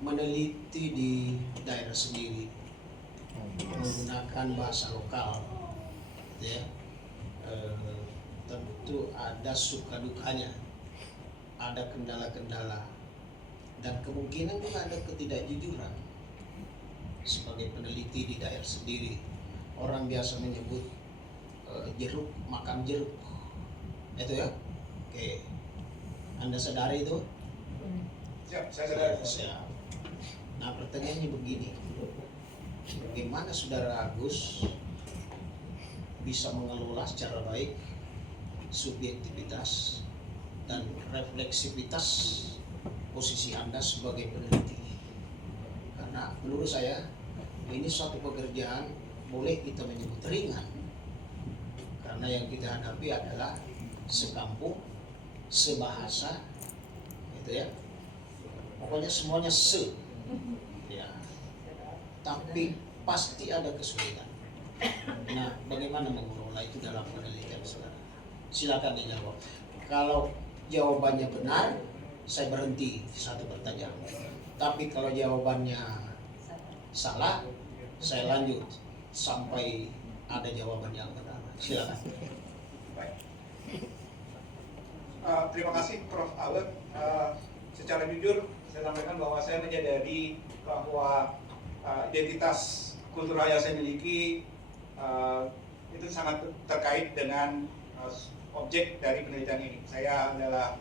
Meneliti di daerah sendiri menggunakan bahasa lokal, ya, tentu ada suka dukanya, ada kendala-kendala, dan kemungkinan juga ada ketidakjujuran. Sebagai peneliti di daerah sendiri, orang biasa menyebut jeruk makan jeruk, itu ya. Oke, Anda sadari itu? Siap, saya sadar. Siap. Nah, pertanyaannya begini. Bagaimana Saudara Agus bisa mengelola secara baik subjektivitas dan refleksivitas posisi Anda sebagai peneliti? Karena menurut saya ini suatu pekerjaan boleh kita menyebut ringan, karena yang kita hadapi adalah sekampung, sebahasa, gitu ya. Pokoknya semuanya ya. Tapi pasti ada kesulitan. Nah, bagaimana mengelola itu dalam penelitian saudara? Silakan dijawab. Kalau jawabannya benar, saya berhenti satu pertanyaan. Tapi kalau jawabannya salah, saya lanjut sampai ada jawaban yang benar. Silakan. Baik. Terima kasih Prof. Awet. Secara jujur, saya sampaikan bahwa saya menyadari bahwa identitas kultural yang saya miliki itu sangat terkait dengan objek dari penelitian ini. Saya adalah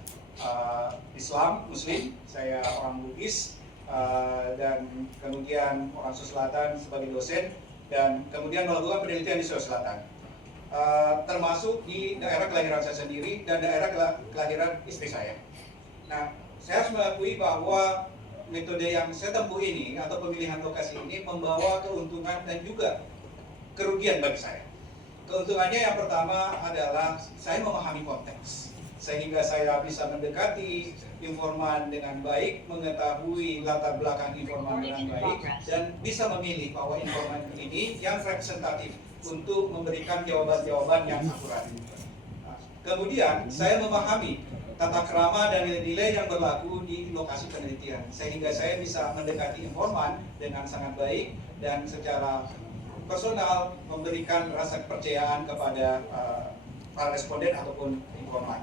Islam, Muslim, saya orang Bugis, dan kemudian orang Sulawesi Selatan sebagai dosen, dan kemudian melakukan penelitian di Sulawesi Selatan, termasuk di daerah kelahiran saya sendiri dan daerah kelahiran istri saya. Nah, saya harus mengakui bahwa metode yang saya tempuh ini atau pemilihan lokasi ini membawa keuntungan dan juga kerugian bagi saya. Keuntungannya yang pertama adalah saya memahami konteks, sehingga saya bisa mendekati informan dengan baik, mengetahui latar belakang informan dengan baik, dan bisa memilih bahwa informan ini yang representatif untuk memberikan jawaban-jawaban yang akurat. Kemudian saya memahami tata krama dan nilai-nilai yang berlaku di lokasi penelitian, sehingga saya bisa mendekati informan dengan sangat baik dan secara personal memberikan rasa kepercayaan kepada para responden ataupun informan.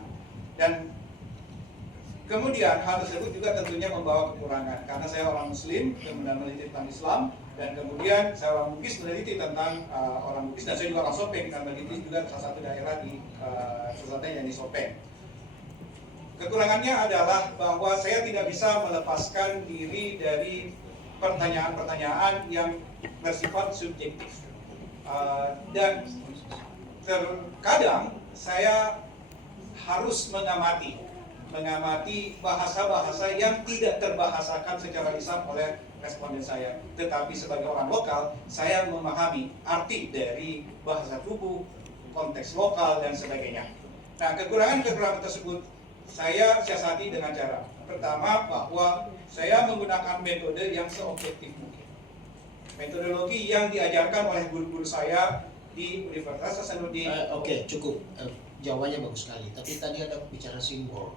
Dan kemudian hal tersebut juga tentunya membawa kekurangan, karena saya orang Muslim kemudian meneliti tentang Islam, dan kemudian saya orang Bugis meneliti tentang orang Bugis, dan saya juga orang Sopeng dan meneliti juga salah satu daerah di Selatan yang di Sopeng. Kekurangannya adalah bahwa saya tidak bisa melepaskan diri dari pertanyaan-pertanyaan yang bersifat subjektif, dan terkadang saya harus mengamati bahasa-bahasa yang tidak terbahasakan secara lisan oleh responden saya. Tetapi sebagai orang lokal, saya memahami arti dari bahasa tubuh, konteks lokal, dan sebagainya. Nah, kekurangan-kekurangan tersebut saya siasati dengan cara pertama, bahwa saya menggunakan metode yang seobjektif mungkin. Metodologi yang diajarkan oleh guru-guru saya di Universitas Hasanuddin. Oke, cukup. Jawabannya bagus sekali. Tapi tadi ada bicara simbol.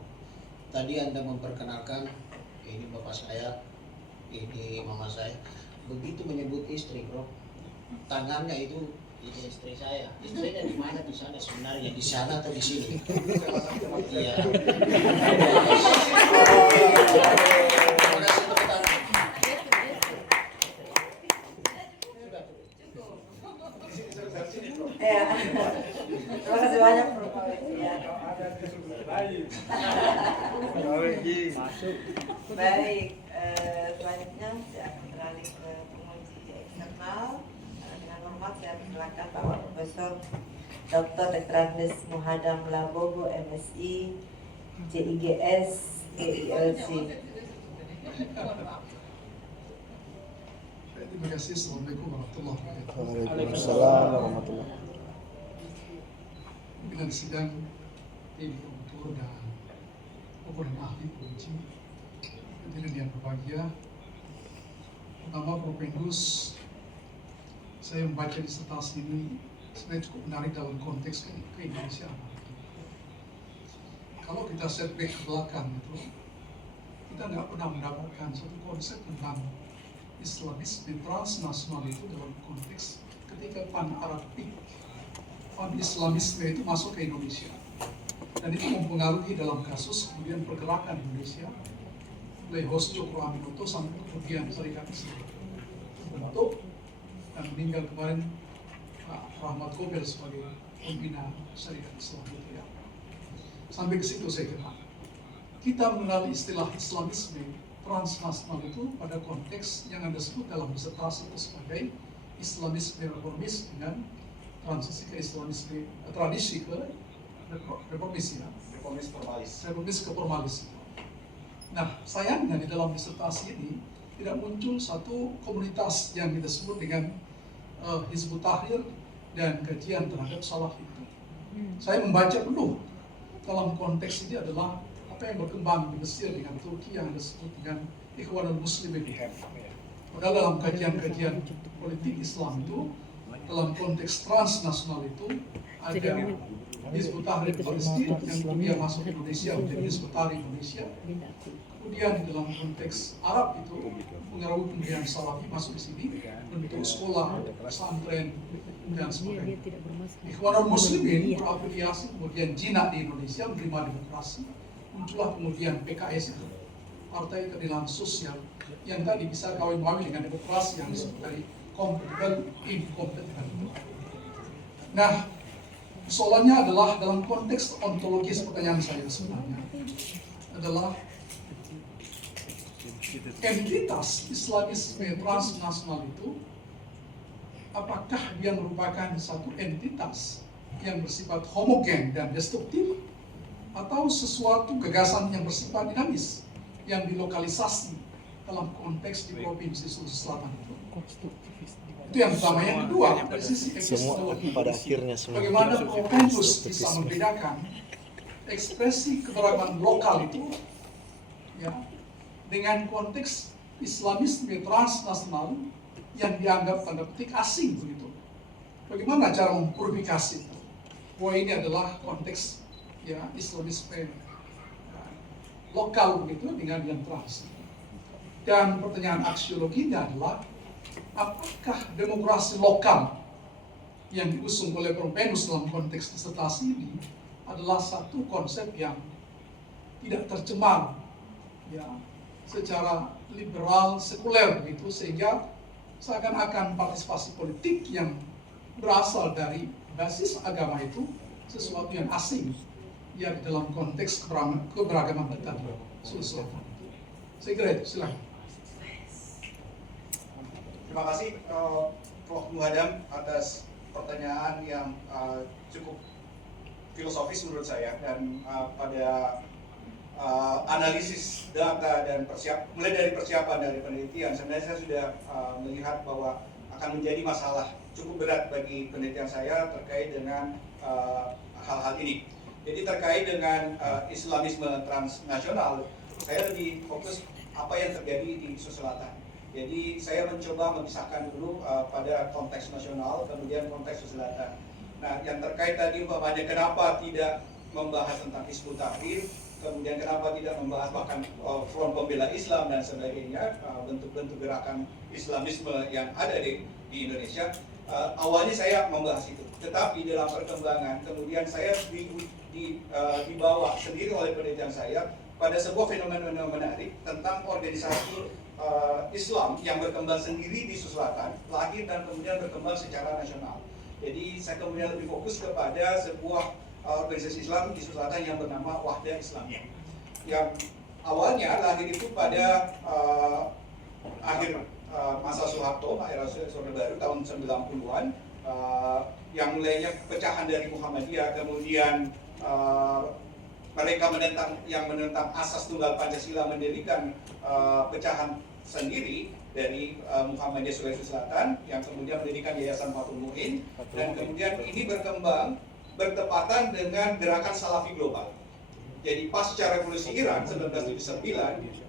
Tadi Anda memperkenalkan, ini bapak saya, ini mama saya. Begitu menyebut istri, bro, tangannya itu istri saya. Istrinya di mana di sana sebenarnya? Di sana atau di sini? Iya. Ya, terima kasih banyak Prof. Ya. Baik, selanjutnya saya akan beralih ke penguji eksternal. Dengan hormat saya persilakan Bapak Profesor Dr. Andes Muhadam Labogo, MSI, JIGS, GILC. Terima kasih. Assalamualaikum warahmatullahi wabarakatuh. Waalaikumsalam warahmatullahi. Pimpinan sidang, tim komputer dan komponen ahli penguji, hadirin yang berbahagia. Pertama, Prof. Endus, saya membaca disertasi ini sebenarnya cukup menarik dalam konteks keindonesiaan. Kalau kita setback ke belakang itu, kita nggak pernah mendapatkan satu konsep tentang Islamisme transnasional itu dalam konteks ketika pan-Arabik, pan-Islamisme itu masuk ke Indonesia, dan itu mempengaruhi dalam kasus kemudian pergerakan Indonesia mulai Hos Cokro Aminoto sampai kemudian Serikat Islam terbentuk dan meninggal kemarin Pak Rahmat Gobel sebagai pembina Serikat Islam itu ya. Sampai ke situ saya kira kita mengenal istilah Islamisme transnasional itu pada konteks yang Anda sebut dalam disertasi itu sebagai Islamisme reformis dengan transisi ke Islamisme, tradisi ke reformis ya. Reformis formalis. Reformis ke formalis. Nah, sayangnya di dalam disertasi ini tidak muncul satu komunitas yang kita sebut dengan Hizbut Tahrir dan kajian terhadap salaf itu. Saya membaca penuh dalam konteks ini adalah apa yang berkembang di Mesir dengan Turki yang disebut dengan Ikhwanul Muslimin. Padahal dalam kajian-kajian politik Islam itu, dalam konteks transnasional itu ada Hizbut Tahrir Palestina yang kemudian masuk ke Indonesia menjadi Hizbut Tahrir Indonesia. Kemudian di dalam konteks Arab itu pengaruh kemudian Salafi masuk di sini, bentuk sekolah, pesantren dan sebagainya. Ikhwanul Muslimin berafiliasi kemudian jinak di Indonesia menerima demokrasi. Muncullah kemudian PKS itu, Partai Keadilan Sosial, yang tadi bisa kawin-kawin dengan demokrasi yang disebut dari kompeten, inkompeten. Nah, Soalnya adalah dalam konteks ontologis pertanyaan saya sebenarnya adalah entitas Islamisme transnasional itu apakah dia merupakan satu entitas yang bersifat homogen dan destruktif atau sesuatu gagasan yang bersifat dinamis yang dilokalisasi dalam konteks di Provinsi Sulawesi Selatan itu. Itu yang pertama. Yang kedua, dari sisi Semua epistemologi, pada akhirnya semua bagaimana Copernicus bisa membedakan ekspresi keberagaman lokal itu ya dengan konteks Islamisme transnasional yang dianggap tanda petik asing begitu. Bagaimana cara mempurifikasi itu? Bahwa ini adalah konteks ya Islamisme lokal begitu dengan yang trans. Dan pertanyaan aksiologinya adalah apakah demokrasi lokal yang diusung oleh Copernicus dalam konteks disertasi ini adalah satu konsep yang tidak tercemar ya secara liberal sekuler begitu, sehingga seakan-akan partisipasi politik yang berasal dari basis agama itu sesuatu yang asing ya dalam konteks keberagaman kita di Sulawesi Selatan. Saya kira itu, silakan. Terima kasih Prof. Muhadam atas pertanyaan yang cukup filosofis menurut saya, dan pada analisis data dan mulai dari persiapan dari penelitian, sebenarnya saya sudah melihat bahwa akan menjadi masalah cukup berat bagi penelitian saya terkait dengan hal-hal ini. Jadi terkait dengan Islamisme transnasional, saya lebih fokus apa yang terjadi di Sulawesi Selatan. Jadi saya mencoba memisahkan dulu pada konteks nasional, kemudian konteks Sulawesi Selatan. Nah, yang terkait tadi umpamanya kenapa tidak membahas tentang Hizbut Tahrir, kemudian kenapa tidak membahas bahkan Front Pembela Islam dan sebagainya, bentuk-bentuk gerakan Islamisme yang ada di Indonesia. Awalnya saya membahas itu, tetapi dalam perkembangan kemudian saya dibawa sendiri oleh penelitian saya pada sebuah fenomena menarik tentang organisasi Islam yang berkembang sendiri di Sulawesi Selatan, lahir dan kemudian berkembang secara nasional. Jadi saya kemudian lebih fokus kepada sebuah organisasi Islam di Sulawesi Selatan yang bernama Wahda Islamiyah, yang awalnya lahir itu pada akhir masa Soeharto, era Orde Baru tahun 90-an, yang mulainya pecahan dari Muhammadiyah, kemudian mereka menentang asas tunggal Pancasila, mendirikan pecahan sendiri dari Muhammadiyah Sulawesi Selatan yang kemudian mendirikan Yayasan Fathul Mu'in, dan kemudian ini berkembang bertepatan dengan gerakan Salafi global. Jadi pasca revolusi Iran 1979,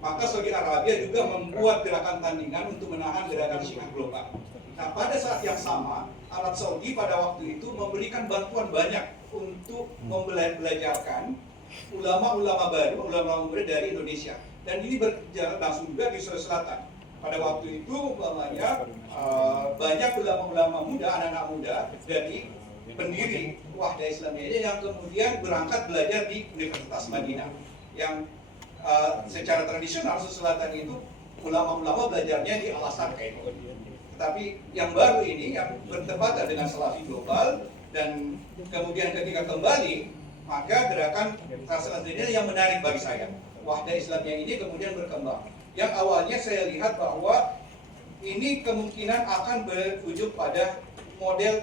maka Saudi Arabia juga membuat gerakan tandingan untuk menahan gerakan Syiah global. Nah, pada saat yang sama, Arab Saudi pada waktu itu memberikan bantuan banyak untuk membelajarkan ulama-ulama baru, ulama-ulama muda dari Indonesia. Dan ini berjalan langsung juga di Sulawesi Selatan. Pada waktu itu, umpamanya banyak ulama-ulama muda, anak-anak muda dari pendiri Wahda Islamiyah yang kemudian berangkat belajar di Universitas Madinah. Yang secara tradisional Sulawesi Selatan itu ulama-ulama belajarnya di Al-Azhar kayak itu. Tetapi yang baru ini yang bertepatan dengan Salafi global, dan kemudian ketika kembali, maka gerakan transnasional yang menarik bagi saya, Wahda Islamiyah ini kemudian berkembang. Yang awalnya saya lihat bahwa ini kemungkinan akan berujung pada model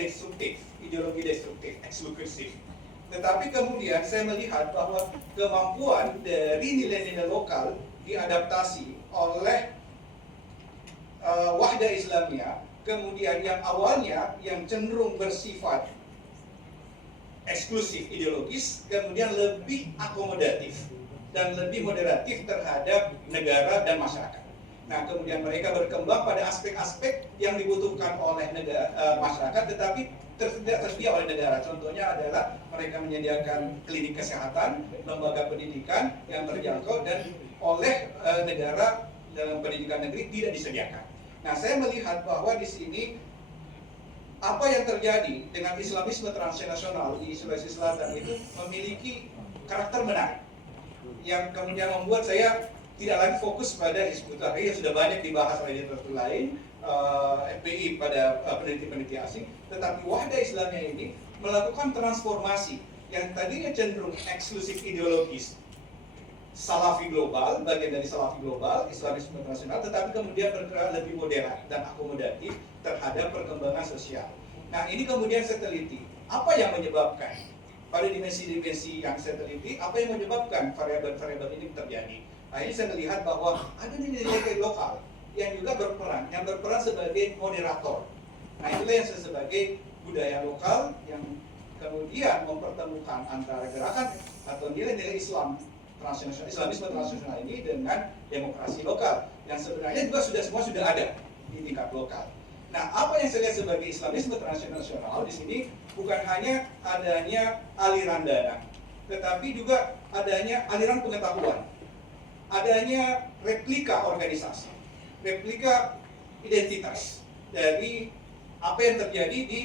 destruktif, ideologi destruktif, eksklusif. Tetapi kemudian saya melihat bahwa kemampuan dari nilai-nilai lokal diadaptasi oleh Wahda Islamiyah, kemudian yang awalnya yang cenderung bersifat eksklusif ideologis, kemudian lebih akomodatif dan lebih moderatif terhadap negara dan masyarakat. Nah, kemudian mereka berkembang pada aspek-aspek yang dibutuhkan oleh masyarakat, tetapi tidak tersedia oleh negara. Contohnya adalah mereka menyediakan klinik kesehatan, lembaga pendidikan yang terjangkau, dan oleh negara dalam pendidikan negeri tidak disediakan. Nah, saya melihat bahwa di sini apa yang terjadi dengan Islamisme transnasional di Sulawesi Selatan itu memiliki karakter menarik, yang kemudian membuat saya tidak lagi fokus pada Hizbut Tahrir yang sudah banyak dibahas oleh literatur lain, FPI pada peneliti-peneliti asing, tetapi Wahda Islamiyah ini melakukan transformasi yang tadinya cenderung eksklusif ideologis, Salafi global, bagian dari Salafi global, Islamisme internasional, tetapi kemudian bergerak lebih modern dan akomodatif terhadap perkembangan sosial. Nah, ini kemudian saya teliti, apa yang menyebabkan pada dimensi-dimensi yang saya teliti, apa yang menyebabkan variabel-variabel ini terjadi. Nah, ini saya melihat bahwa ada nilai-nilai lokal yang juga berperan, sebagai moderator. Nah, itulah yang saya sebagai budaya lokal yang kemudian mempertemukan antara gerakan atau nilai-nilai Islamisme transnasional ini dengan demokrasi lokal yang sebenarnya juga semua sudah ada di tingkat lokal. Nah, apa yang saya lihat sebagai Islamisme transnasional di sini bukan hanya adanya aliran dana, tetapi juga adanya aliran pengetahuan, adanya replika organisasi, replika identitas dari apa yang terjadi di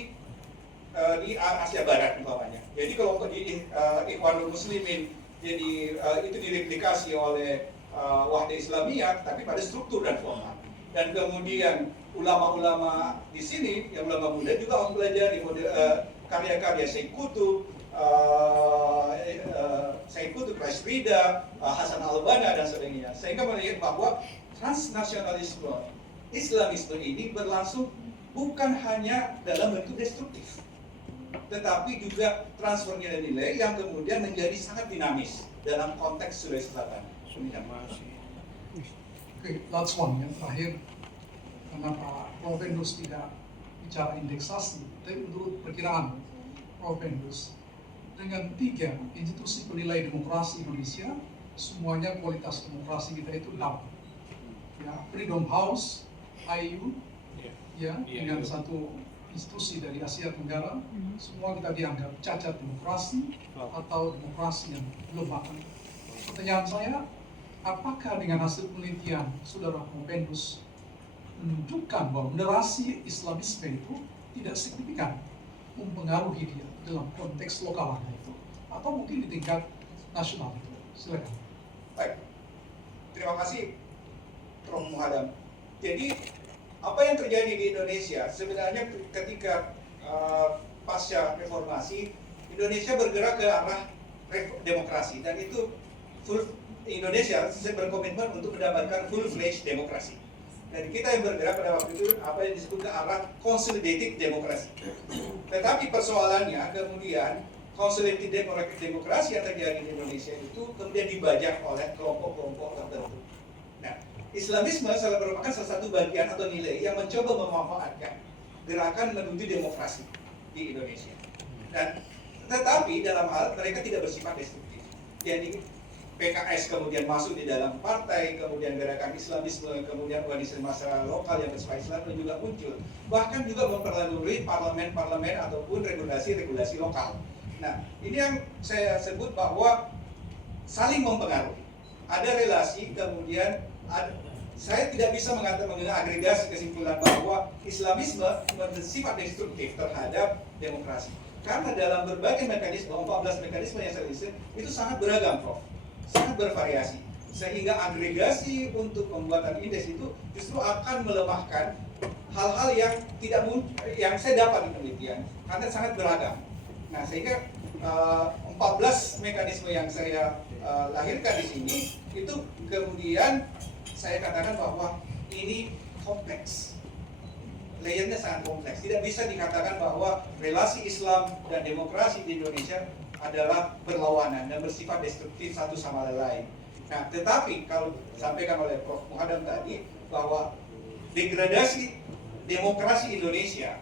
Asia Barat umpamanya. Jadi kalau di Ikhwanul Muslimin jadi itu direplikasi oleh Wahda Islamiyah, tapi pada struktur dan format. Dan kemudian ulama-ulama di sini, yang ulama muda juga mempelajari karya-karya Sayyid Qutb, Qais Rida, Hasan Al-Banna dan sebagainya. Sehingga melihat bahwa transnasionalisme Islamisme ini berlangsung bukan hanya dalam bentuk destruktif, tetapi juga transfer nilai-nilai yang kemudian menjadi sangat dinamis dalam konteks Sulawesi Selatan. Oke, last one yang terakhir, karena Pak Provendus tidak bicara indeksasi, tapi menurut perkiraan Provendus, dengan 3 institusi penilai demokrasi Indonesia, semuanya kualitas demokrasi kita itu 6. Ya, Freedom House, IU, ya, dengan satu institusi dari Asia Tenggara, semua kita dianggap cacat demokrasi atau demokrasi yang lemah. Pertanyaan saya, apakah dengan hasil penelitian Saudara Provendus menunjukkan bahwa moderasi Islamisme itu tidak signifikan mempengaruhi dia dalam konteks lokal itu, atau mungkin di tingkat nasional itu? Silakan. Baik, terima kasih Prof. Muhadam. Jadi apa yang terjadi di Indonesia sebenarnya ketika pasca reformasi, Indonesia bergerak ke arah demokrasi, dan itu Indonesia berkomitmen untuk mendapatkan full-fledged demokrasi. Dan kita yang bergerak pada waktu itu apa yang disebut ke arah consolidated demokrasi. Tetapi persoalannya kemudian consolidated demokrasi yang terjadi di Indonesia itu kemudian dibajak oleh kelompok-kelompok tertentu. Nah, Islamisme merupakan salah satu bagian atau nilai yang mencoba memanfaatkan gerakan menuju demokrasi di Indonesia. Dan tetapi dalam hal mereka tidak bersifat destruktif. Jadi PKS kemudian masuk di dalam partai, kemudian gerakan Islamisme, kemudian organisasi masyarakat lokal yang bersifat Islam juga muncul. Bahkan juga memperlalui parlemen-parlemen ataupun regulasi-regulasi lokal. Nah, ini yang saya sebut bahwa saling mempengaruhi. Ada relasi, kemudian saya tidak bisa mengagregasi kesimpulan bahwa Islamisme bersifat destruktif terhadap demokrasi. Karena dalam berbagai mekanisme, 14 mekanisme yang saya list itu sangat beragam, Prof. Sangat bervariasi, sehingga agregasi untuk pembuatan indeks itu justru akan melemahkan hal-hal yang yang saya dapat di penelitian karena sangat beragam. Nah, sehingga 14 mekanisme yang saya lahirkan di sini itu kemudian saya katakan bahwa ini kompleks, layernya sangat kompleks. Tidak bisa dikatakan bahwa relasi Islam dan demokrasi di Indonesia adalah berlawanan dan bersifat destruktif satu sama lain. Nah, tetapi kalau disampaikan oleh Prof. Muhadam tadi bahwa degradasi demokrasi Indonesia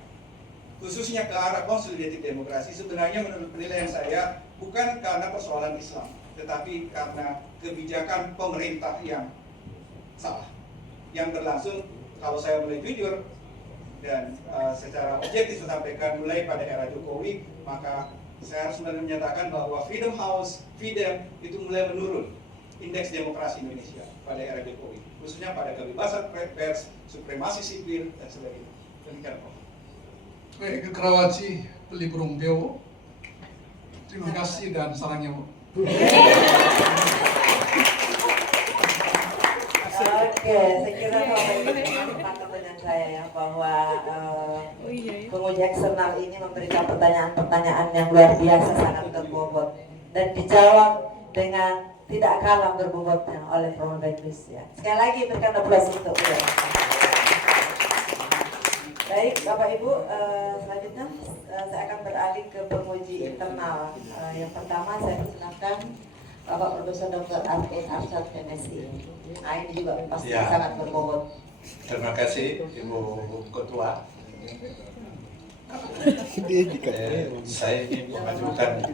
khususnya ke arah konsolidatif demokrasi sebenarnya menurut penilaian saya bukan karena persoalan Islam, tetapi karena kebijakan pemerintah yang salah, yang berlangsung kalau saya boleh jujur dan secara objektif disampaikan mulai pada era Jokowi, maka saya harus menyatakan bahwa Freedom House, FIDEM itu mulai menurun indeks demokrasi Indonesia pada era Jokowi, khususnya pada kebebasan pers, supremasi sipil dan sebagainya. Demikian, Prof. Baik, ke Karawaci, beli burung beo. Terima kasih dan sarangnya. Oke, saya kira Bapak Ibu semua sepakat dengan saya ya bahwa penguji eksternal ini memberikan pertanyaan-pertanyaan yang luar biasa, sangat berbobot dan dijawab dengan tidak kalah berbobotnya oleh Prof. Bagus ya. Sekali lagi berikan aplaus untuk beliau. Baik Bapak Ibu, selanjutnya saya akan beralih ke penguji internal. Yang pertama saya persilakan Bapak Profesor Dr. Arvin Arsyad MSI. Nah, ini juga pasti Ya. sangat berbobot. Terima kasih Ibu Ketua. Saya ingin mengajukan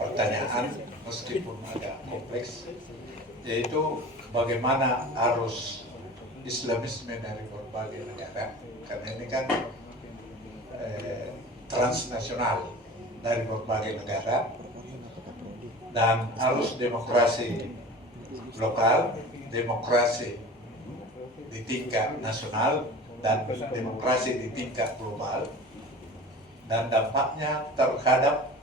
pertanyaan meskipun agak kompleks, yaitu bagaimana arus Islamisme dari berbagai negara, karena ini kan transnasional dari berbagai negara, dan arus demokrasi lokal, demokrasi di tingkat nasional, dan demokrasi di tingkat global, dan dampaknya terhadap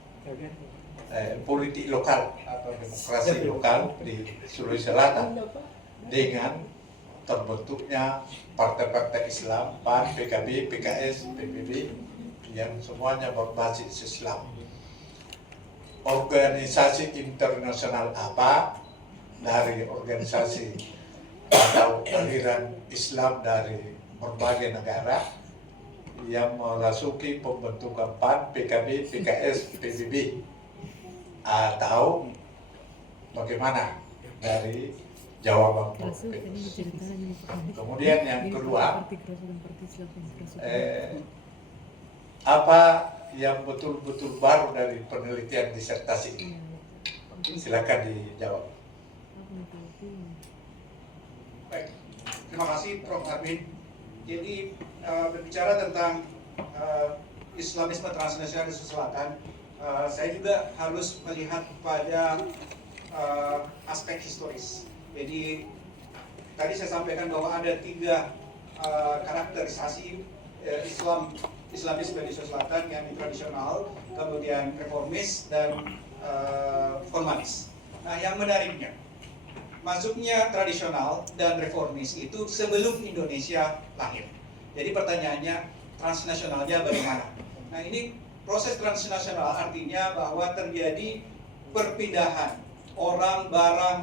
politik lokal atau demokrasi lokal di Sulawesi Selatan dengan terbentuknya partai-partai Islam, PAN, PKB, PKS, PBB yang semuanya berbasis Islam. Organisasi internasional apa dari organisasi atau aliran Islam dari berbagai negara yang merasuki pembentukan PAN, PKB, PKS, PBB, atau bagaimana dari jawaban Prof. Bagus. Kemudian yang kedua, apa yang betul-betul baru dari penelitian disertasi ini? Silakan dijawab. Baik, terima kasih Prof. Arvin. Jadi berbicara tentang Islamisme transnasional di Sulawesi Selatan, saya juga harus melihat pada aspek historis. Jadi tadi saya sampaikan bahwa ada 3 karakterisasi Islamisme di Sulawesi Selatan, yang tradisional, kemudian reformis, dan formalis. Nah, yang menariknya, masuknya tradisional dan reformis itu sebelum Indonesia lahir. Jadi pertanyaannya, transnasionalnya bagaimana? Nah, ini proses transnasional artinya bahwa terjadi perpindahan orang, barang,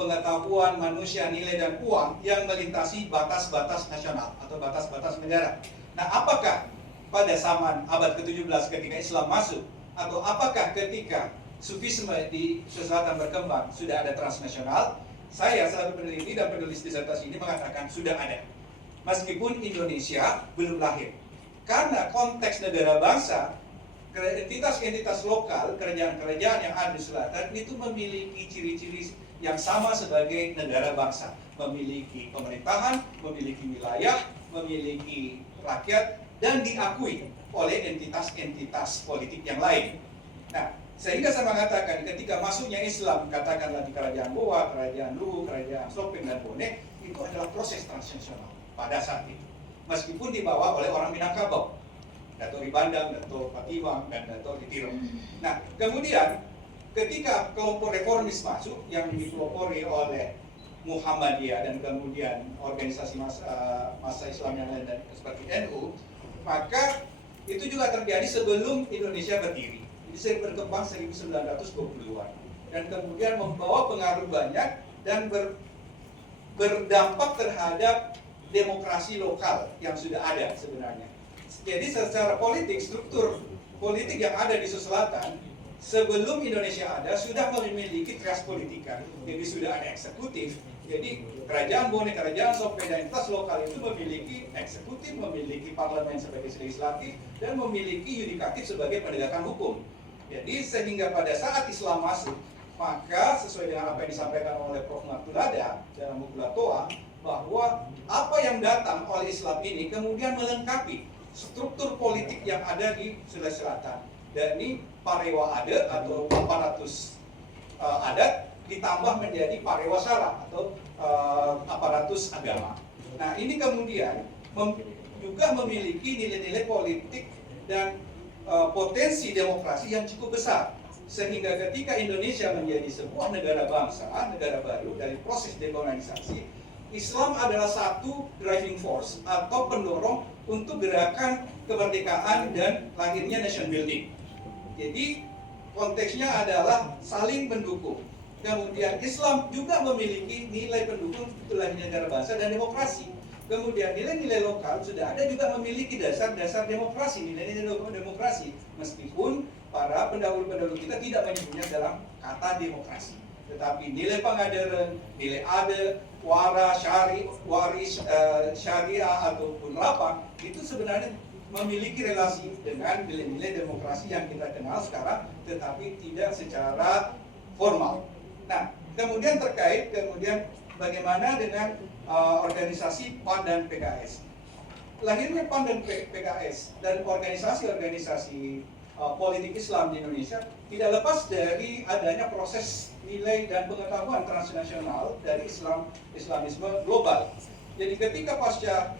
pengetahuan, manusia, nilai, dan uang yang melintasi batas-batas nasional atau batas-batas negara. Nah, apakah pada zaman abad ke-17 ketika Islam masuk, atau apakah ketika Sufisme di Sulawesi Selatan berkembang sudah ada transnasional? Saya selaku peneliti dan penulis disertasi ini mengatakan sudah ada, meskipun Indonesia belum lahir. Karena konteks negara bangsa, entitas-entitas lokal, kerajaan-kerajaan yang ada di selatan itu memiliki ciri-ciri yang sama sebagai negara bangsa, memiliki pemerintahan, memiliki wilayah, memiliki rakyat, dan diakui oleh entitas-entitas politik yang lain. Nah, sehingga saya mengatakan ketika masuknya Islam, katakanlah di kerajaan Goa, kerajaan Luwu, kerajaan Sopeng, dan Bone, itu adalah proses transnasional pada saat itu. Meskipun dibawa oleh orang Minangkabau, Dato' Ribandang, Dato' Patiwang, dan Dato' Ditiro. Nah, kemudian ketika kelompok reformis masuk yang dipelopori oleh Muhammadiyah dan kemudian organisasi masa Islam yang lain dan seperti NU, maka itu juga terjadi sebelum Indonesia berdiri. Jadi saya berkembang 1920-an dan kemudian membawa pengaruh banyak dan berdampak terhadap demokrasi lokal yang sudah ada sebenarnya. Jadi secara politik, struktur politik yang ada di Sulawesi Selatan sebelum Indonesia ada sudah memiliki trias politika. Jadi sudah ada eksekutif. Jadi kerajaan Bone, kerajaan Sopeng, dan entitas lokal itu memiliki eksekutif, memiliki parlemen sebagai legislatif, dan memiliki yudikatif sebagai penegakan hukum. Jadi sehingga pada saat Islam masuk, maka sesuai dengan apa yang disampaikan oleh Prof. Martulada dalam buku Latoa, bahwa apa yang datang oleh Islam ini kemudian melengkapi struktur politik yang ada di Sulawesi Selatan. Dan ini parewa adat atau aparatus adat ditambah menjadi parewasara atau aparatus agama. Nah, ini kemudian juga memiliki nilai-nilai politik dan potensi demokrasi yang cukup besar. Sehingga ketika Indonesia menjadi sebuah negara bangsa, negara baru dari proses dekolonisasi, Islam adalah satu driving force atau pendorong untuk gerakan kemerdekaan dan lahirnya nation building. Jadi konteksnya adalah saling mendukung. Kemudian Islam juga memiliki nilai pendukung lahirnya negara bangsa dan demokrasi. Kemudian nilai-nilai lokal sudah ada juga memiliki dasar-dasar demokrasi, nilai-nilai demokrasi. Meskipun para pendahulu-pendahulu kita tidak menyebutnya dalam kata demokrasi. Tetapi nilai pengadilan, nilai adil, waris, syariah ataupun lapang itu sebenarnya memiliki relasi dengan nilai-nilai demokrasi yang kita kenal sekarang, tetapi tidak secara formal. Nah, kemudian terkait bagaimana dengan organisasi PAN dan PKS. Lahirnya PAN dan PKS dan organisasi-organisasi politik Islam di Indonesia tidak lepas dari adanya proses nilai dan pengetahuan transnasional dari Islamisme global. Jadi ketika pasca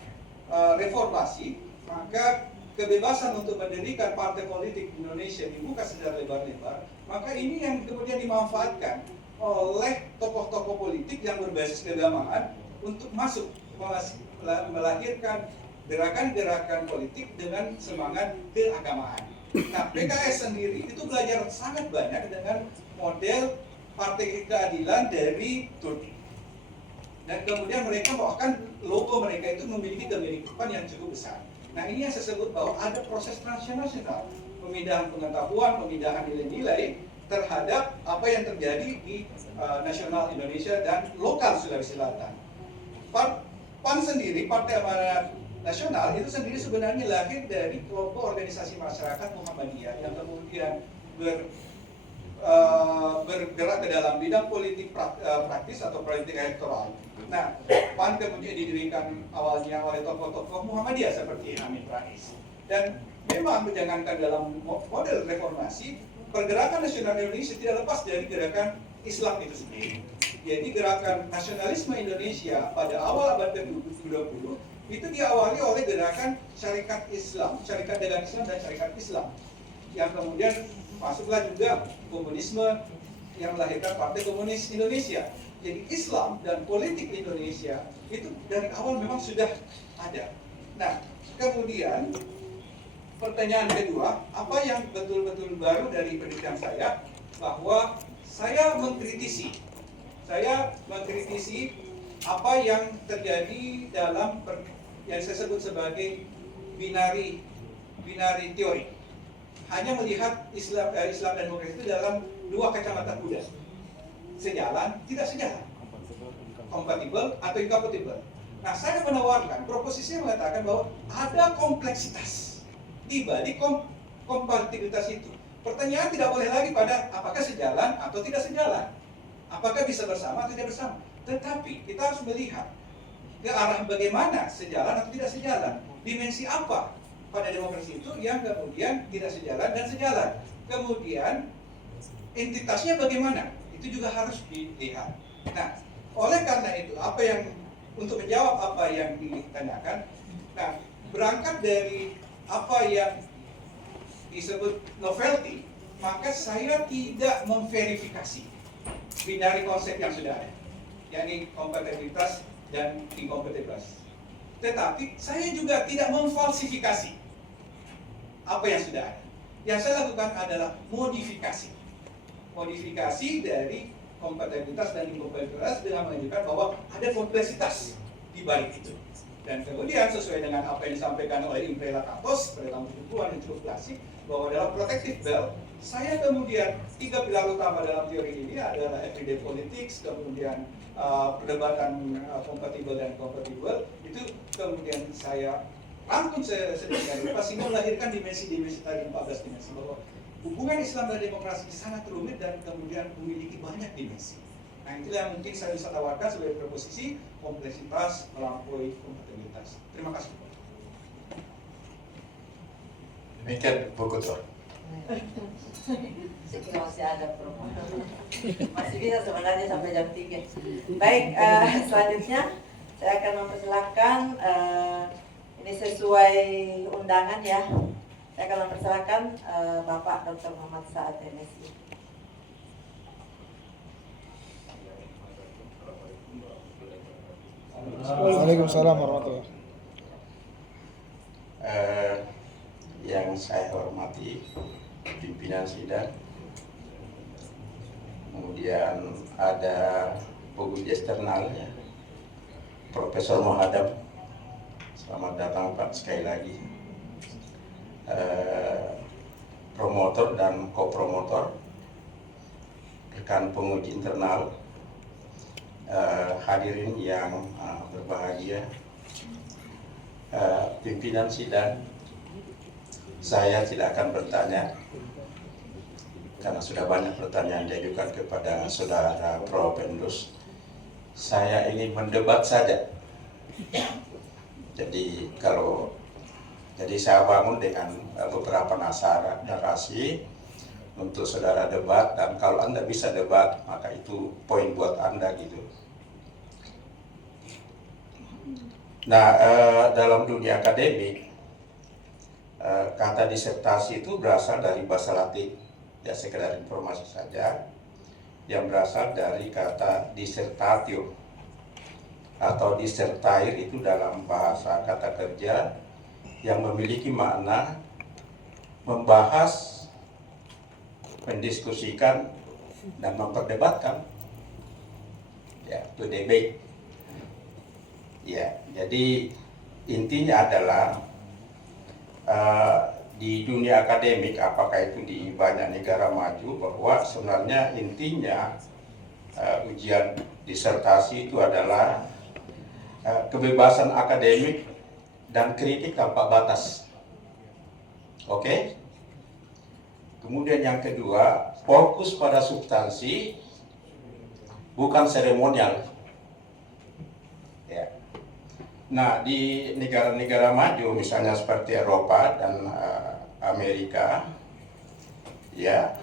reformasi, maka kebebasan untuk mendirikan partai politik di Indonesia dibuka secara lebar-lebar, maka ini yang kemudian dimanfaatkan oleh tokoh-tokoh politik yang berbasis keagamaan untuk masuk melahirkan gerakan-gerakan politik dengan semangat keagamaan. Nah, PKS sendiri itu belajar sangat banyak dengan model Partai Keadilan dari Turki. Dan kemudian mereka bahkan logo mereka itu memiliki kemiripan yang cukup besar. Nah, ini yang saya sebut bahwa ada proses transnasional, pemindahan pengetahuan, pemindahan nilai-nilai terhadap apa yang terjadi di nasional Indonesia dan lokal Sulawesi Selatan. PAN sendiri, Partai Amanat Nasional, itu sendiri sebenarnya lahir dari kelompok organisasi masyarakat Muhammadiyah yang kemudian bergerak ke dalam bidang politik praktis atau politik elektoral. Nah, PAN kemudian didirikan awalnya oleh tokoh-tokoh Muhammadiyah seperti Amin Rais. Dan memang menjangankan dalam model reformasi, pergerakan nasional Indonesia tidak lepas dari gerakan Islam itu sendiri. Jadi gerakan nasionalisme Indonesia pada awal abad ke-20 itu diawali oleh gerakan Syarikat Islam, Syarikat Dagang Islam dan Syarikat Islam. Yang kemudian masuklah juga komunisme yang melahirkan Partai Komunis Indonesia. Jadi Islam dan politik Indonesia itu dari awal memang sudah ada. Nah, kemudian pertanyaan kedua, apa yang betul-betul baru dari pendidikan saya, bahwa saya mengkritisi apa yang terjadi dalam yang saya sebut sebagai binari teori. Hanya melihat Islam dan demokrasi itu dalam dua kacamata kuda. Sejalan, tidak sejalan. Kompatibel atau inkompatibel. Nah, saya menawarkan, proposisinya mengatakan bahwa ada kompleksitas di balik kompatibilitas itu. Pertanyaan tidak boleh lagi pada apakah sejalan atau tidak sejalan. Apakah bisa bersama atau tidak bersama. Tetapi kita harus melihat ke arah bagaimana sejalan atau tidak sejalan. Dimensi apa pada demokrasi itu yang kemudian tidak sejalan dan sejalan. Kemudian entitasnya bagaimana, itu juga harus dilihat. Nah, oleh karena itu, untuk menjawab apa yang ditanyakan, nah, berangkat dari apa yang disebut novelty, maka saya tidak memverifikasi binari konsep yang sudah ada, yakni kompatibilitas dan inkompatibilitas. Tetapi saya juga tidak memfalsifikasi apa yang sudah ada. Yang saya lakukan adalah modifikasi dari kompatibilitas dan inkompatibilitas dengan menunjukkan bahwa ada kompleksitas di balik itu. Dan kemudian sesuai dengan apa yang disampaikan oleh Imre Lakatos pada tahun 70-an yang cukup klasik, bahwa dalam protective belt, saya kemudian 3 pilar utama dalam teori ini adalah everyday politics, kemudian perdebatan kompatibel dan inkompatibel, itu kemudian saya rangkum sedemikian rupa sehingga melahirkan dimensi-dimensi tadi, 14 dimensi, bahwa hubungan Islam dan demokrasi sangat rumit dan kemudian memiliki banyak dimensi. Nah, itulah yang mungkin saya bisa tawarkan sebagai proposisi kompleksitas melampaui kompatibilitas. Terima kasih. Demikian Bu Ketua. Saya masih ada promo. Masih bisa sebenarnya sampai jam 3. Baik, selanjutnya saya akan mempersilahkan, ini sesuai undangan ya. Saya akan mempersilahkan Bapak Dr. Muhammad Saad MSI. Waalaikumsalam warahmatullahi. Yang saya hormati pimpinan sidang, kemudian ada penguji eksternal ya, Profesor Muhadam, selamat datang Pak sekali lagi. Promotor dan kopromotor, rekan penguji internal, hadirin yang berbahagia, pimpinan sidang. Saya tidak akan bertanya karena sudah banyak pertanyaan diajukan kepada saudara Prof. Pendus. Saya ingin mendebat saja. Jadi saya bangun dengan beberapa narasi untuk saudara debat, dan kalau Anda bisa debat maka itu poin buat Anda gitu. Nah, dalam dunia akademik, kata disertasi itu berasal dari bahasa Latin, ya sekedar informasi saja, yang berasal dari kata dissertatio atau disertair, itu dalam bahasa kata kerja yang memiliki makna membahas, mendiskusikan, dan memperdebatkan, ya, to debate. Ya, jadi intinya adalah di dunia akademik, apakah itu di banyak negara maju, bahwa sebenarnya intinya ujian disertasi itu adalah kebebasan akademik dan kritik tanpa batas. Oke? Kemudian yang kedua, fokus pada substansi, bukan seremonial. Ya. Nah, di negara-negara maju, misalnya seperti Eropa dan Amerika, ya,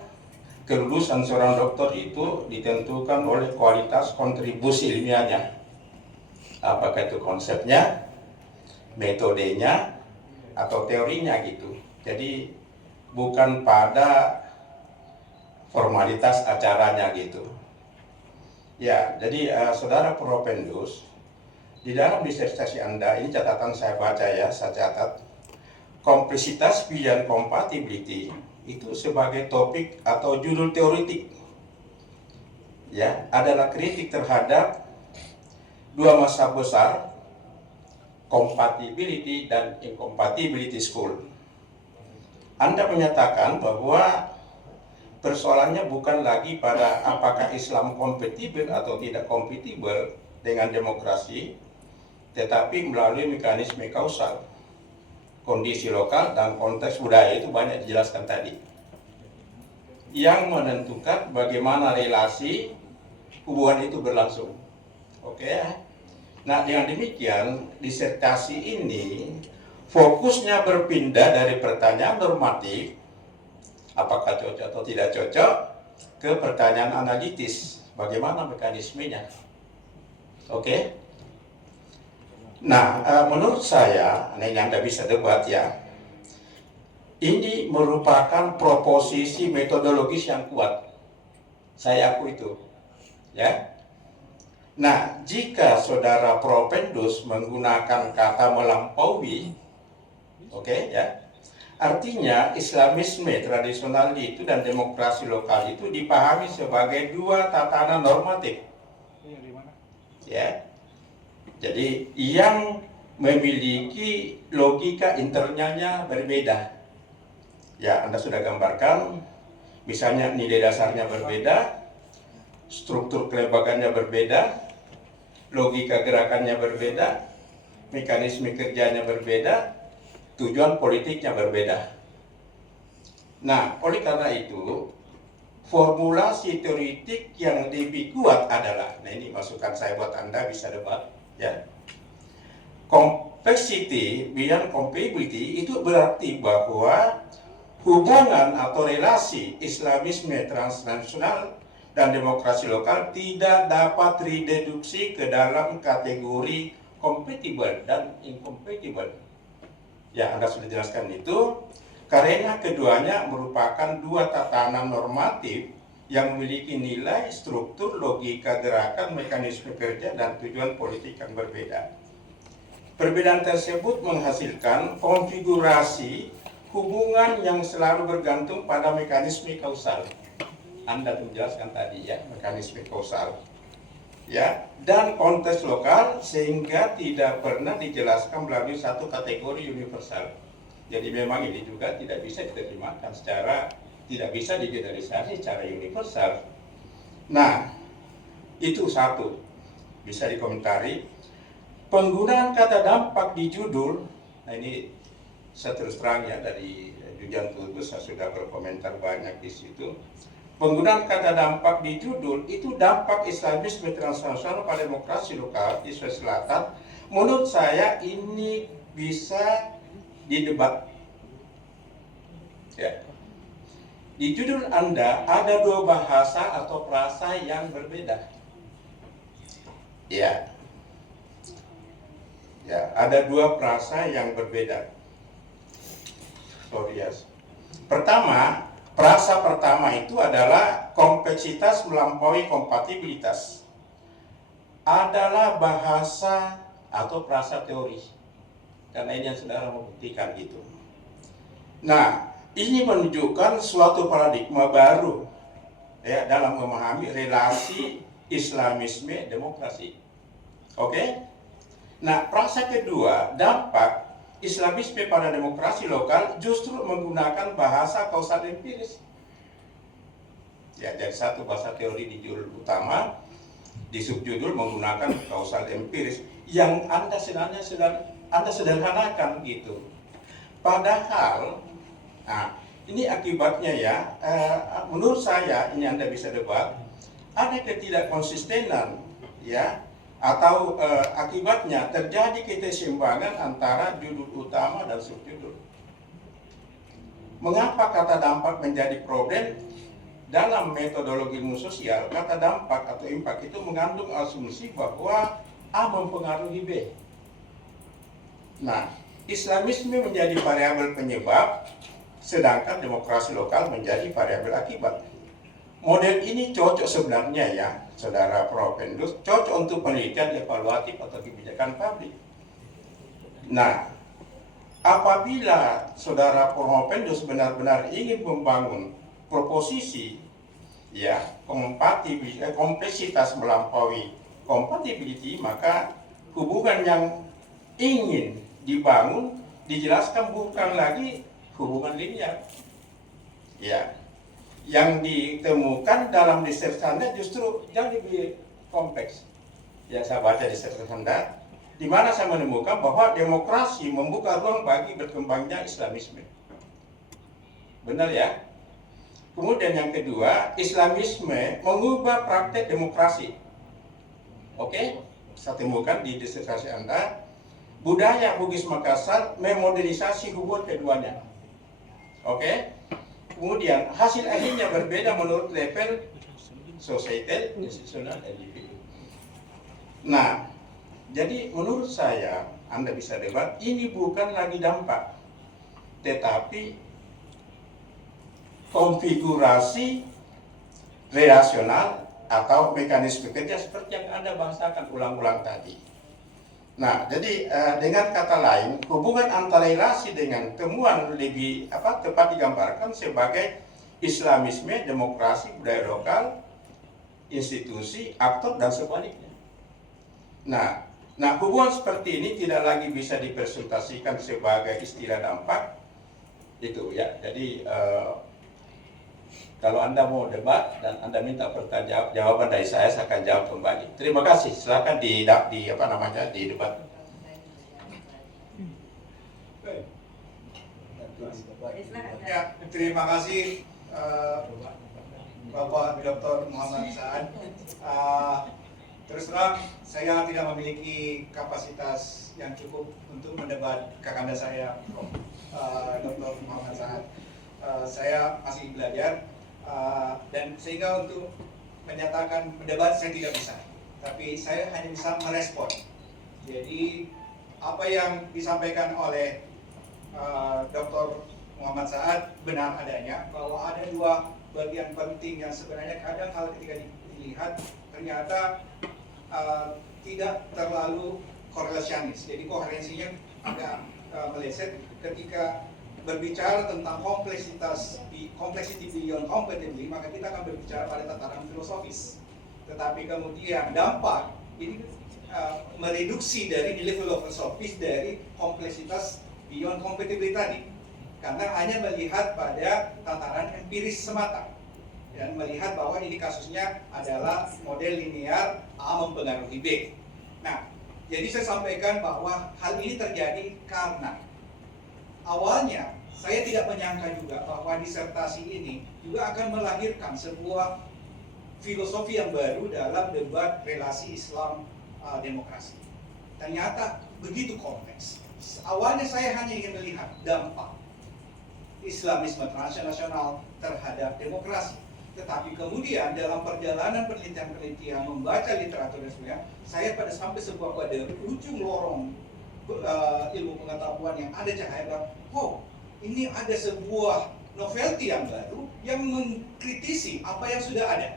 kelulusan seorang dokter itu ditentukan oleh kualitas kontribusi ilmiahnya. Apakah itu konsepnya, metodenya, atau teorinya gitu. Jadi bukan pada formalitas acaranya gitu. Ya, jadi saudara Prof. Pendus, di dalam disertasi Anda, ini catatan saya baca ya, saya catat, kompleksitas pilihan compatibility itu sebagai topik atau judul teoritik, ya, adalah kritik terhadap dua masalah besar, compatibility dan incompatibility school. Anda menyatakan bahwa persoalannya bukan lagi pada apakah Islam kompatibel atau tidak kompatibel dengan demokrasi, tetapi melalui mekanisme kausal, kondisi lokal dan konteks budaya, itu banyak dijelaskan tadi, yang menentukan bagaimana relasi hubungan itu berlangsung. Oke. Nah, dengan demikian disertasi ini fokusnya berpindah dari pertanyaan normatif, apakah cocok atau tidak cocok, ke pertanyaan analitis, bagaimana mekanismenya. Oke. Nah, menurut saya, ini yang Anda bisa debat ya, ini merupakan proposisi metodologis yang kuat. Saya akui itu, ya. Nah, jika saudara Prof. Pendus menggunakan kata melampaui, oke, ya, artinya Islamisme tradisional itu dan demokrasi lokal itu dipahami sebagai dua tatanan normatif, ya. Jadi yang memiliki logika internalnya berbeda. Ya, Anda sudah gambarkan, misalnya nilai dasarnya berbeda, struktur kelembagaannya berbeda, logika gerakannya berbeda, mekanisme kerjanya berbeda, tujuan politiknya berbeda. Nah, oleh karena itu, formulasi teoritik yang lebih kuat adalah, nah ini masukan saya buat Anda, bisa debat, ya. Complexity beyond compatibility itu berarti bahwa hubungan atau relasi Islamisme transnasional dan demokrasi lokal tidak dapat direduksi ke dalam kategori compatible dan incompatible. Ya, Anda sudah jelaskan itu, karena keduanya merupakan dua tatanan normatif yang memiliki nilai, struktur, logika gerakan, mekanisme kerja, dan tujuan politik yang berbeda. Perbedaan tersebut menghasilkan konfigurasi hubungan yang selalu bergantung pada mekanisme kausal. Anda menjelaskan tadi ya, mekanisme kausal. Ya, dan konteks lokal sehingga tidak pernah dijelaskan melalui satu kategori universal. Jadi memang ini juga tidak bisa diterjemahkan secara, tidak bisa digeneralisasi secara universal. Nah, itu satu, bisa dikomentari. Penggunaan kata dampak di judul, nah ini saya terus terang ya, dari Jujan Tutus saya sudah berkomentar banyak di situ. Penggunaan kata dampak di judul itu dampak Islamisme transnasional pada demokrasi lokal di Sulawesi Selatan. Menurut saya ini bisa didebat. Ya. Di judul Anda ada dua bahasa atau frasa yang berbeda. Ya. Ya, ada dua frasa yang berbeda. Sorry, yes. Pertama, frasa pertama itu adalah kompleksitas melampaui kompatibilitas. Adalah bahasa atau frasa teori. Karena ini yang saudara membuktikan gitu. Nah, ini menunjukkan suatu paradigma baru ya dalam memahami relasi Islamisme demokrasi. Oke? Nah, frasa kedua, dampak Islamisme pada demokrasi lokal justru menggunakan bahasa kausal empiris. Ya, jadi satu bahasa teori di judul utama, di subjudul menggunakan kausal empiris yang Anda sederhanakan gitu. Padahal, nah, ini akibatnya ya, menurut saya ini Anda bisa debat, ada ketidakkonsistenan ya, atau akibatnya terjadi keseimbangan antara judul utama dan subjudul. Mengapa kata dampak menjadi problem? Dalam metodologi ilmu sosial, kata dampak atau impact itu mengandung asumsi bahwa A mempengaruhi B. Nah, Islamisme menjadi variabel penyebab, sedangkan demokrasi lokal menjadi variabel akibat. Model ini cocok sebenarnya ya, Saudara Propendus, cocok untuk penelitian evaluatif atau kebijakan publik. Nah, apabila Saudara Propendus benar-benar ingin membangun proposisi ya kompleksitas melampaui compatibility, maka hubungan yang ingin dibangun dijelaskan bukan lagi hubungan linear. Ya. Yang ditemukan dalam research Anda justru jauh lebih kompleks. Yang saya baca di research Anda, di mana saya menemukan bahwa demokrasi membuka ruang bagi berkembangnya Islamisme. Benar ya? Kemudian yang kedua, Islamisme mengubah praktek demokrasi. Oke? Saya temukan di disertasi Anda, budaya Bugis Makassar memodernisasi hubungan keduanya. Oke? Kemudian hasil akhirnya berbeda menurut level societal, institusional, dan individu. Nah, jadi menurut saya, Anda bisa debat, ini bukan lagi dampak, tetapi konfigurasi relasional atau mekanisme kerja seperti yang Anda bahasakan ulang-ulang tadi. Nah, jadi dengan kata lain, hubungan antara relasi dengan temuan lebih tepat digambarkan sebagai Islamisme, demokrasi, budaya lokal, institusi, aktor, dan sebaliknya. Nah, hubungan seperti ini tidak lagi bisa dipresentasikan sebagai istilah dampak. Itu ya. Jadi kalau Anda mau debat dan Anda minta jawaban dari saya akan jawab kembali. Terima kasih. Silakan di debat. Ya, terima kasih Bapak Dr. Muhammad Saad. Terus terang, saya tidak memiliki kapasitas yang cukup untuk mendebat kakanda saya, Dr. Muhammad Saad. Saya masih belajar. Dan sehingga untuk menyatakan mendebat saya tidak bisa, tapi saya hanya bisa merespon. Jadi apa yang disampaikan oleh Dr. Muhammad Saad benar adanya bahwa ada dua bagian penting yang sebenarnya kadang kalau ketika dilihat ternyata tidak terlalu korelasionis. Jadi koherensinya agak meleset ketika berbicara tentang complexity beyond compatibility, maka kita akan berbicara pada tataran filosofis. Tetapi kemudian dampak ini mereduksi dari nilai filosofis dari kompleksitas beyond compatibility tadi, karena hanya melihat pada tataran empiris semata dan melihat bahwa ini kasusnya adalah model linear A mempengaruhi B. Nah, jadi saya sampaikan bahwa hal ini terjadi karena awalnya saya tidak menyangka juga bahwa disertasi ini juga akan melahirkan sebuah filosofi yang baru dalam debat relasi Islam demokrasi. Ternyata begitu kompleks. Awalnya saya hanya ingin melihat dampak Islamisme transnasional terhadap demokrasi. Tetapi kemudian dalam perjalanan penelitian-penelitian membaca literatur dan sebagainya, saya sampai pada ujung lorong ilmu pengetahuan yang ada cahaya bahwa, oh, ini ada sebuah novelty yang baru yang mengkritisi apa yang sudah ada.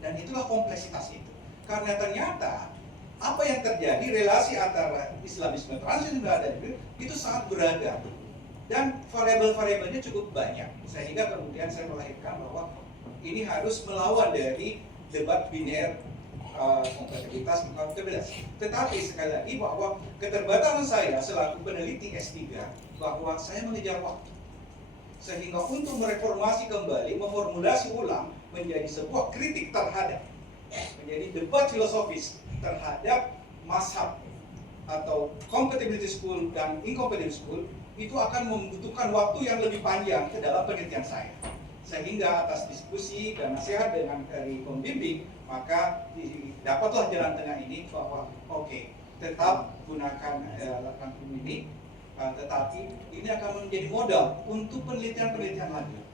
Dan itulah kompleksitas itu. Karena ternyata apa yang terjadi relasi antara Islamisme transnasional dan itu sangat beragam. Dan variabel-variabelnya cukup banyak. Sehingga kemudian saya melahirkan bahwa ini harus melawan dari debat biner kompatibilitas kompatibilitas. Tetapi sekali lagi bahwa keterbatasan saya selaku peneliti S3 bahwa saya mengejar waktu. Sehingga untuk mereformasi kembali, memformulasi ulang menjadi sebuah kritik terhadap, menjadi debat filosofis terhadap mazhab atau compatibility school dan incompatibility school, itu akan membutuhkan waktu yang lebih panjang ke dalam penelitian saya. Sehingga atas diskusi dan nasihat dengan dari pembimbing, maka dapatlah jalan tengah ini bahwa oke, tetap gunakan rangkum ini, tetapi ini akan menjadi modal untuk penelitian-penelitian lanjut.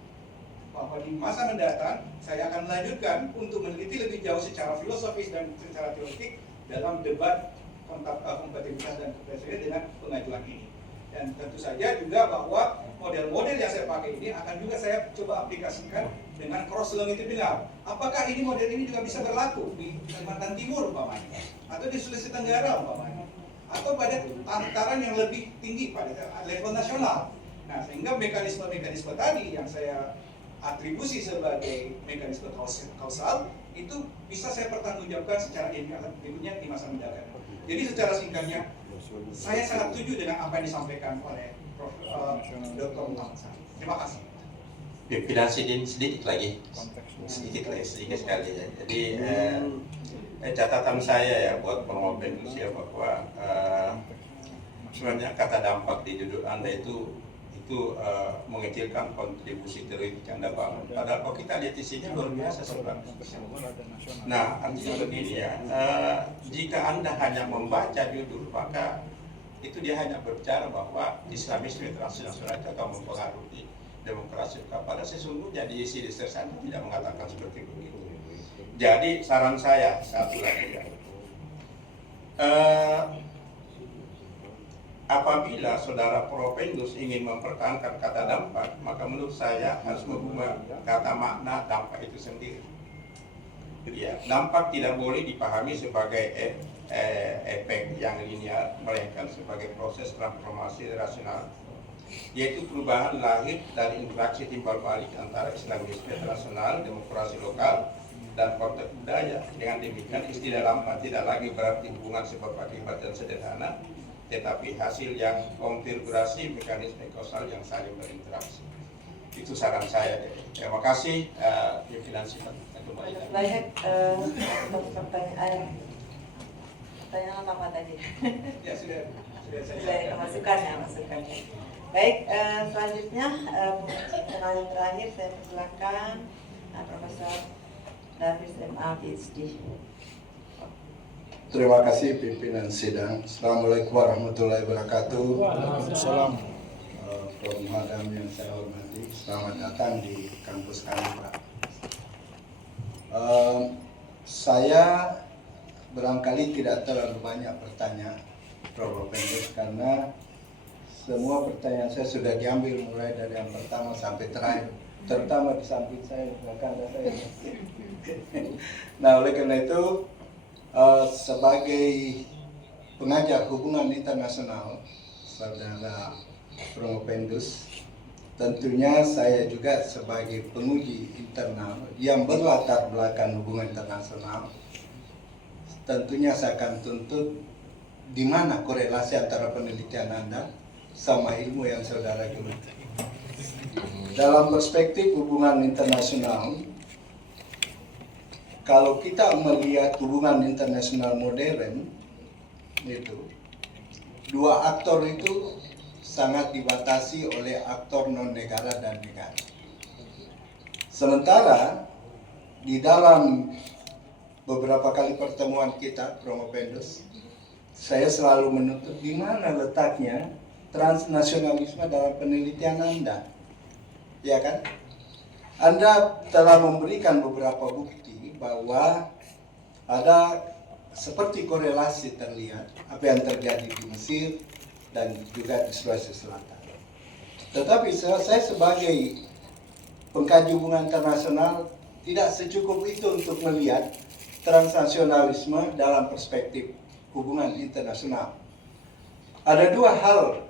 Bahwa di masa mendatang saya akan melanjutkan untuk meneliti lebih jauh secara filosofis dan secara teoretik dalam debat kompatibilitas dan kompatibilitas dengan pengajuan ini. Dan tentu saja juga bahwa model-model yang saya pakai ini akan juga saya coba aplikasikan dengan cross longitudinal. Apakah ini model ini juga bisa berlaku di Kalimantan Timur umpamanya, atau di Sulawesi Tenggara umpamanya, atau pada tataran yang lebih tinggi pada level nasional. Nah, sehingga mekanisme-mekanisme tadi yang saya atribusi sebagai mekanisme kausal itu bisa saya pertanggungjawabkan secara ilmiah di masa mendatang. Jadi secara singkatnya, saya sangat setuju dengan apa yang disampaikan oleh Prof. Dr. Muhammad Saad. Terima kasih. Pimpinan sidin sedikit sekali ya. Jadi catatan saya ya buat pengopen usia bahwa sebenarnya kata dampak di judul Anda itu mengecilkan kontribusi teoretik yang Anda bangun. Padahal kalau kita lihat isinya luar biasa sebenarnya. Nah, artinya begini ya, jika Anda hanya membaca judul, maka itu dia hanya berbicara bahwa Islamisme transnasional itu akan mempengaruhi demokrasi. Pada sesungguhnya di isi research Anda tidak mengatakan seperti begitu. Jadi saran saya satu lagi ya. Apabila saudara Propendus ingin mempertahankan kata dampak, maka menurut saya harus mengubah kata makna dampak itu sendiri. Ya, dampak tidak boleh dipahami sebagai efek yang linear, melainkan sebagai proses transformasi rasional, yaitu perubahan lahir dari interaksi timbal balik antara Islamisme internasional, demokrasi lokal, dan konteks budaya. Dengan demikian istilah dampak tidak lagi berarti hubungan sebab akibat dan sederhana, tetapi hasil yang konfigurasi mekanisme kausal yang saling berinteraksi. Itu saran saya. Terima kasih pimpinan sidang. Banyak pertanyaan apa tadi? Ya sudah Sudah masukannya. Baik, selanjutnya pertanyaan terakhir saya persilakan Profesor Darwis MA PhD. Terima kasih pimpinan sidang. Assalamualaikum warahmatullahi wabarakatuh. Waalaikumsalam. Prof. Muhammad yang saya hormati, selamat datang di kampus kami, Pak. Saya barangkali tidak terlalu banyak bertanya, Prof. Pendus, karena semua pertanyaan saya sudah diambil mulai dari yang pertama sampai terakhir, terutama di samping saya, belakang saya. Nah, oleh karena itu, sebagai pengajar hubungan internasional, Saudara Promopendus, tentunya saya juga sebagai penguji internal yang berlatar belakang hubungan internasional, tentunya saya akan tuntut di mana korelasi antara penelitian Anda sama ilmu yang saudara geluti. Dalam perspektif hubungan internasional, kalau kita melihat hubungan internasional modern, itu dua aktor itu sangat dibatasi oleh aktor non-negara dan negara. Sementara di dalam beberapa kali pertemuan kita, Promopendus, saya selalu menuntut di mana letaknya transnasionalisme dalam penelitian Anda. Ya kan? Anda telah memberikan beberapa bukti bahwa ada seperti korelasi terlihat apa yang terjadi di Mesir dan juga di Sulawesi Selatan. Tetapi saya sebagai pengkaji hubungan internasional tidak secukup itu untuk melihat transnasionalisme dalam perspektif hubungan internasional. Ada dua hal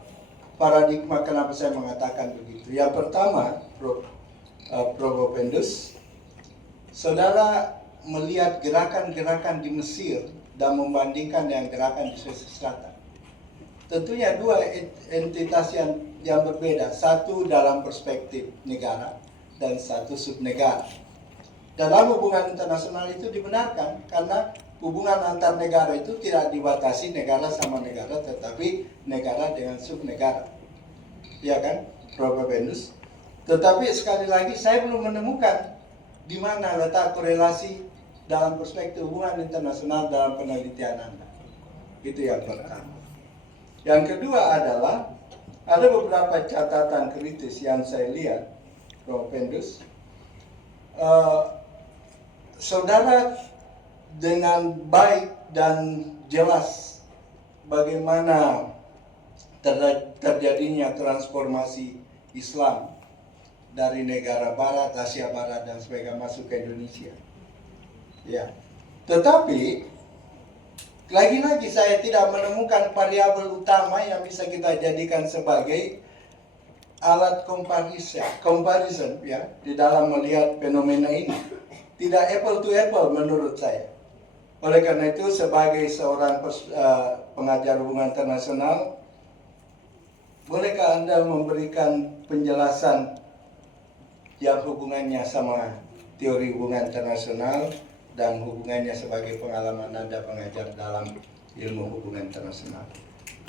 paradigma kenapa saya mengatakan begitu. Yang pertama, Prof. Pendus, saudara melihat gerakan-gerakan di Mesir dan membandingkan dengan gerakan di Sulawesi Selatan. Tentunya dua entitas yang berbeda, satu dalam perspektif negara dan satu subnegara. Dalam hubungan internasional itu dibenarkan karena hubungan antar negara itu tidak dibatasi negara sama negara, tetapi negara dengan subnegara. Ya kan, Prof. Pendus? Tetapi sekali lagi saya belum menemukan di mana letak korelasi dalam perspektif hubungan internasional dalam penelitian Anda. Itu yang pertama. Yang kedua adalah ada beberapa catatan kritis yang saya lihat, Prof. Pendus. Saudara dengan baik dan jelas bagaimana terjadinya transformasi Islam dari negara Barat, Asia Barat dan sebagainya masuk ke Indonesia. Ya, tetapi lagi-lagi saya tidak menemukan variabel utama yang bisa kita jadikan sebagai alat comparison ya di dalam melihat fenomena ini. Tidak apple to apple menurut saya. Oleh karena itu sebagai seorang pengajar hubungan internasional, bolehkah Anda memberikan penjelasan yang hubungannya sama teori hubungan internasional dan hubungannya sebagai pengalaman Anda pengajar dalam ilmu hubungan internasional.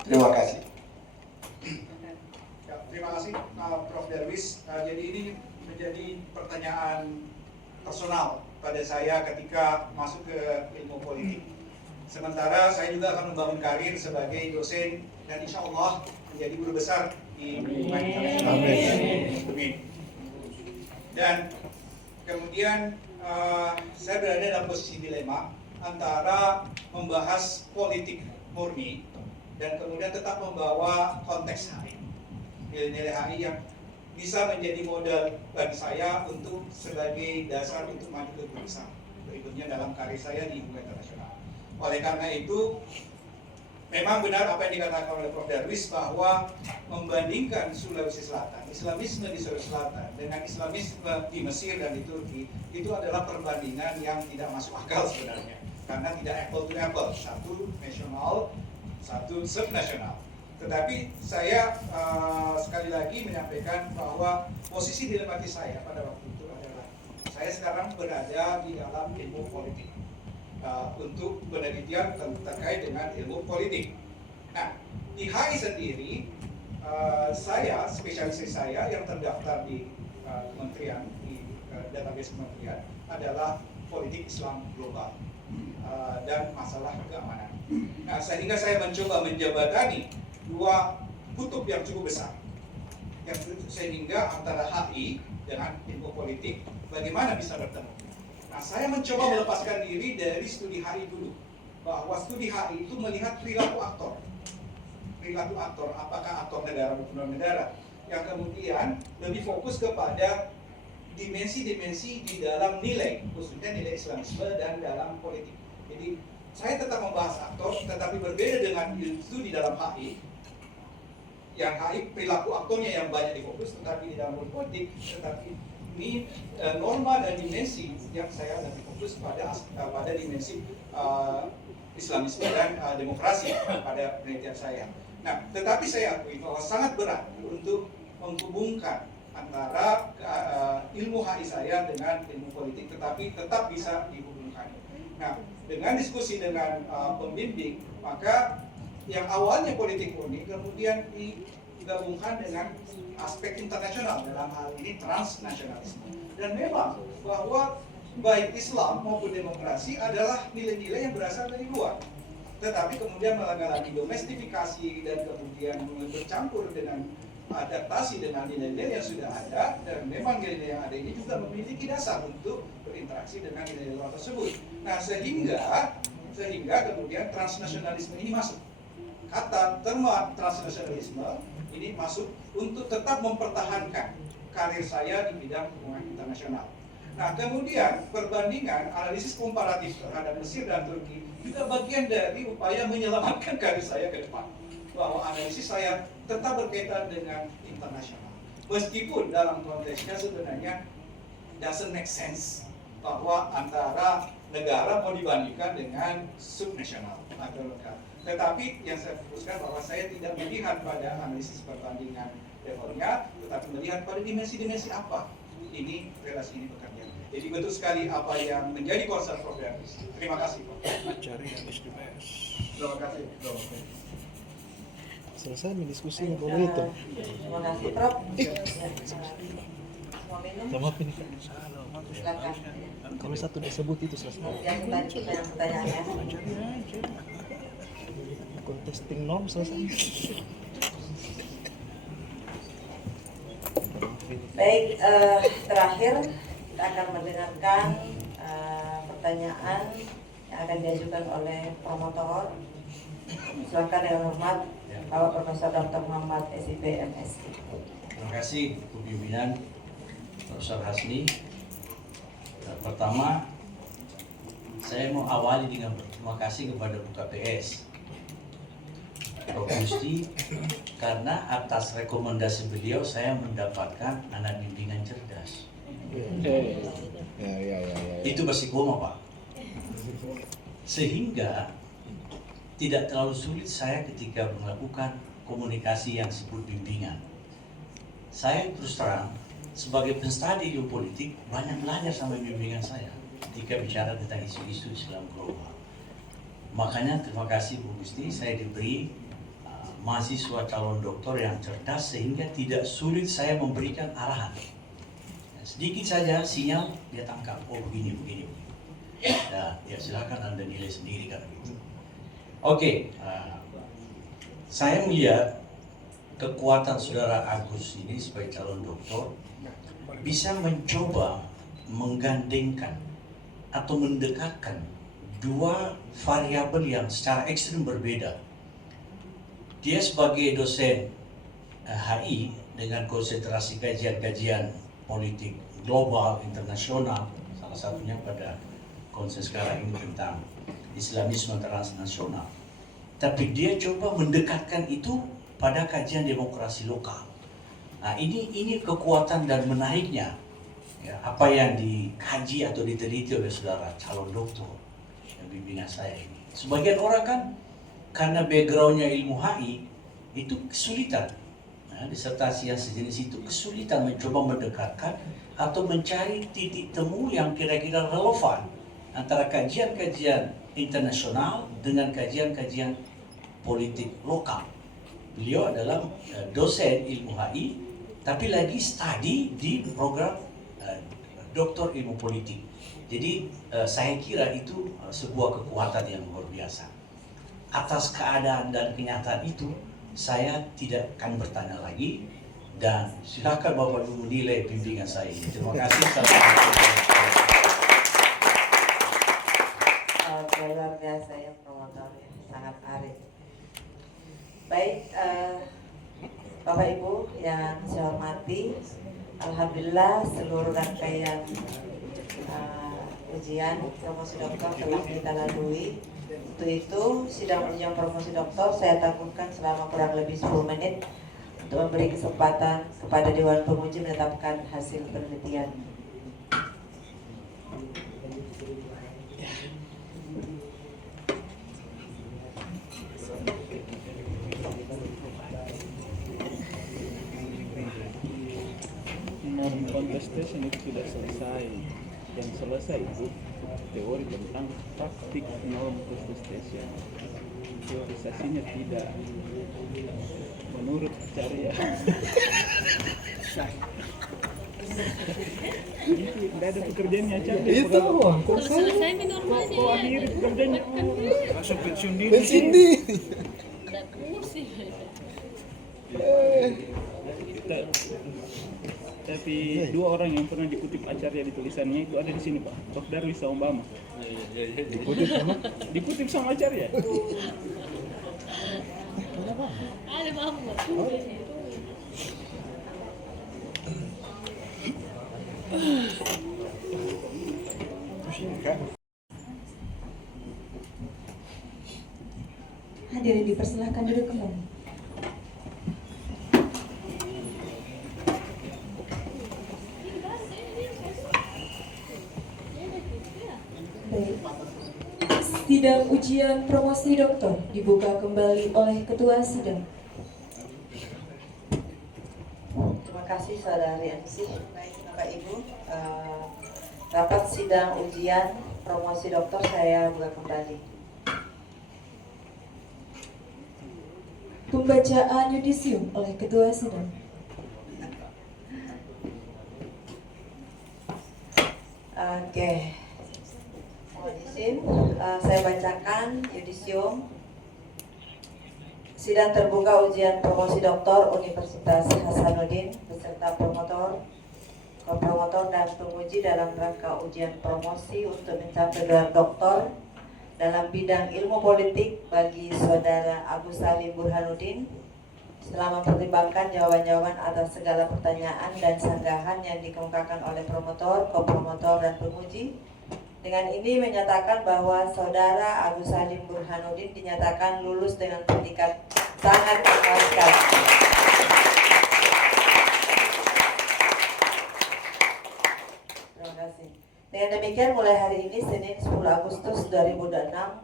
Terima kasih. Ya, terima kasih Prof. Darwis. Jadi ini menjadi pertanyaan personal pada saya ketika masuk ke ilmu politik. Sementara saya juga akan membangun karir sebagai dosen dan insya Allah menjadi guru besar di hubungan internasional. Amin. Dan kemudian saya berada dalam posisi dilema antara membahas politik murni dan kemudian tetap membawa konteks HI, nilai-nilai HI yang bisa menjadi modal bagi saya untuk sebagai dasar untuk maju ke guru besar berikutnya dalam karir saya di hubungan internasional. Oleh karena itu, memang benar apa yang dikatakan oleh Prof. Darwis bahwa membandingkan Sulawesi Selatan, Islamisme di Sulawesi Selatan dengan Islamisme di Mesir dan di Turki itu adalah perbandingan yang tidak masuk akal sebenarnya karena tidak apple to apple, satu nasional, satu subnasional. Tetapi saya sekali lagi menyampaikan bahwa posisi dilematis saya pada waktu itu adalah saya sekarang berada di dalam ilmu politik untuk penelitian terkait dengan ilmu politik. Nah, di HI sendiri, saya, spesialisasi saya yang terdaftar di kementerian, di database kementerian adalah politik Islam global dan masalah keamanan. Nah, sehingga saya mencoba menjembatani dua kutub yang cukup besar, yang sehingga antara HI dengan ilmu politik bagaimana bisa bertemu. Nah, saya mencoba melepaskan diri dari studi HI dulu, bahwa studi HI itu melihat perilaku aktor. perilaku aktor, apakah aktor negara maupun non negara, yang kemudian lebih fokus kepada dimensi-dimensi di dalam nilai, khususnya nilai Islamisme dan dalam politik. Jadi saya tetap membahas aktor, tetapi berbeda dengan itu di dalam HI. Yang HI perilaku aktornya yang banyak difokus, tetapi di dalam politik, tetapi ini norma dan dimensi yang saya lebih fokus pada dimensi Islamisme dan demokrasi pada penelitian saya. Nah, tetapi saya akui bahwa sangat berat untuk menghubungkan antara ilmu HI saya dengan ilmu politik, tetapi tetap bisa dihubungkan. Nah, dengan diskusi dengan pembimbing, maka yang awalnya politik murni kemudian digabungkan dengan aspek internasional, dalam hal ini transnasionalisme. Dan memang bahwa baik Islam maupun demokrasi adalah nilai-nilai yang berasal dari luar, tetapi kemudian mengalami domestifikasi dan kemudian bercampur dengan adaptasi dengan nilai-nilai yang sudah ada, dan memang nilai-nilai yang ada ini juga memiliki dasar untuk berinteraksi dengan nilai luar tersebut. Nah, sehingga kemudian transnasionalisme ini masuk. Kata terma transnasionalisme ini masuk untuk tetap mempertahankan karir saya di bidang hubungan internasional. Nah, kemudian perbandingan analisis komparatif terhadap Mesir dan Turki juga bagian dari upaya menyelamatkan karir saya ke depan, bahwa analisis saya tetap berkaitan dengan internasional. Meskipun dalam konteksnya sebenarnya doesn't make sense bahwa antara negara mau dibandingkan dengan subnasional atau lokal. Tetapi yang saya fokuskan bahwa saya tidak melihat pada analisis perbandingan levelnya, tetapi melihat pada dimensi-dimensi apa ini relasi ini bekerja. Jadi betul sekali apa yang menjadi concern Prof. Davis. Terima kasih, Prof. Terima kasih, Prof. Selesai diskusi boleh itu. Terima kasih, Prof. Mau minum? Sama ini. Silakan. Kalau satu disebut itu selesai. Yang tadi pertanyaannya. Contesting norm selesai. Baik, terakhir kita akan mendengarkan pertanyaan yang akan diajukan oleh promotor. Silakan yang hormat Bapak Profesor Dr. Muhammad SIP MSc. Terima kasih untuk pimpinan Profesor Hasni. Pertama, saya mau awali dengan berterima kasih kepada UKPS, Prof. Gusti, karena atas rekomendasi beliau saya mendapatkan anak bimbingan cerdas. Itu pasti koma, Pak. Sehingga tidak terlalu sulit saya ketika melakukan komunikasi yang disebut bimbingan. Saya terus terang, sebagai penstudi ilmu politik, banyak belajar sama bimbingan saya ketika bicara tentang isu-isu Islam global. Makanya terima kasih Bu Gusti, saya diberi mahasiswa calon doktor yang cerdas sehingga tidak sulit saya memberikan arahan. Sedikit saja sinyal dia tangkap, oh begini. Nah, ya silakan Anda nilai sendiri kan gitu. Oke, saya melihat kekuatan saudara Agus ini sebagai calon doktor bisa mencoba menggandengkan atau mendekatkan dua variabel yang secara ekstrem berbeda. Dia sebagai dosen HI dengan konsentrasi kajian-kajian politik global, internasional, salah satunya pada konsen sekarang ini tentang Islamisme transnasional. Tapi dia coba mendekatkan itu pada kajian demokrasi lokal. Nah, ini kekuatan dan menariknya ya, apa yang dikaji atau diteliti oleh saudara calon doktor yang bimbingan saya ini. Sebagian orang kan karena backgroundnya ilmu HI itu kesulitan, nah, disertasi yang sejenis itu kesulitan mencoba mendekatkan atau mencari titik temu yang kira-kira relevan antara kajian-kajian internasional dengan kajian-kajian politik lokal. Beliau adalah dosen ilmu HI, tapi lagi studi di program doktor ilmu politik. Jadi saya kira itu sebuah kekuatan yang luar biasa. Atas keadaan dan kenyataan itu, saya tidak akan bertanya lagi dan silakan Bapak dulu nilai bimbingan saya ini. Terima kasih. Luar biasa ya promotornya, sangat arif. Baik, Bapak Ibu yang saya hormati, alhamdulillah seluruh rangkaian ujian promosi doktor telah kita lalui. Untuk itu, sidang ujian promosi doktor saya tangguhkan selama kurang lebih 10 menit untuk memberi kesempatan kepada Dewan Penguji menetapkan hasil penelitian. Norm contestation itu sudah selesai. Yang selesai itu teori tentang praktik norm contestation. Teorisasinya tidak menurut syariah. Itu tidak ada pekerjaannya Cak. Itu Kalau selesai normal aja. Kok akhir pekerjaannya langsung pensiun dini. pensiun dini. Ada kursi. Tapi dua orang yang pernah dikutip acaranya di tulisannya itu ada di sini Pak, Prof. Darwis sama Obama. Dikutip sama acaranya. Ada Bama. Hadirin dipersilahkan duduk kembali. Baik. Sidang ujian promosi doktor dibuka kembali oleh Ketua Sidang. Terima kasih Saudari MC. Baik Bapak Ibu, rapat sidang ujian promosi doktor saya buka kembali. Pembacaan yudisium oleh Ketua Sidang. Oke. Mohon izin, saya bacakan yudisium sidang terbuka ujian promosi doktor Universitas Hasanuddin beserta promotor, kopromotor dan penguji dalam rangka ujian promosi untuk mencapai gelar doktor dalam bidang ilmu politik bagi Saudara Agus Salim Burhanuddin setelah mempertimbangkan jawaban-jawaban atas segala pertanyaan dan sanggahan yang dikemukakan oleh promotor, kopromotor dan penguji. Dengan ini menyatakan bahwa Saudara Agus Salim Burhanuddin dinyatakan lulus dengan predikat sangat memuaskan. Terima kasih. Dengan demikian mulai hari ini Senin 10 Agustus 2006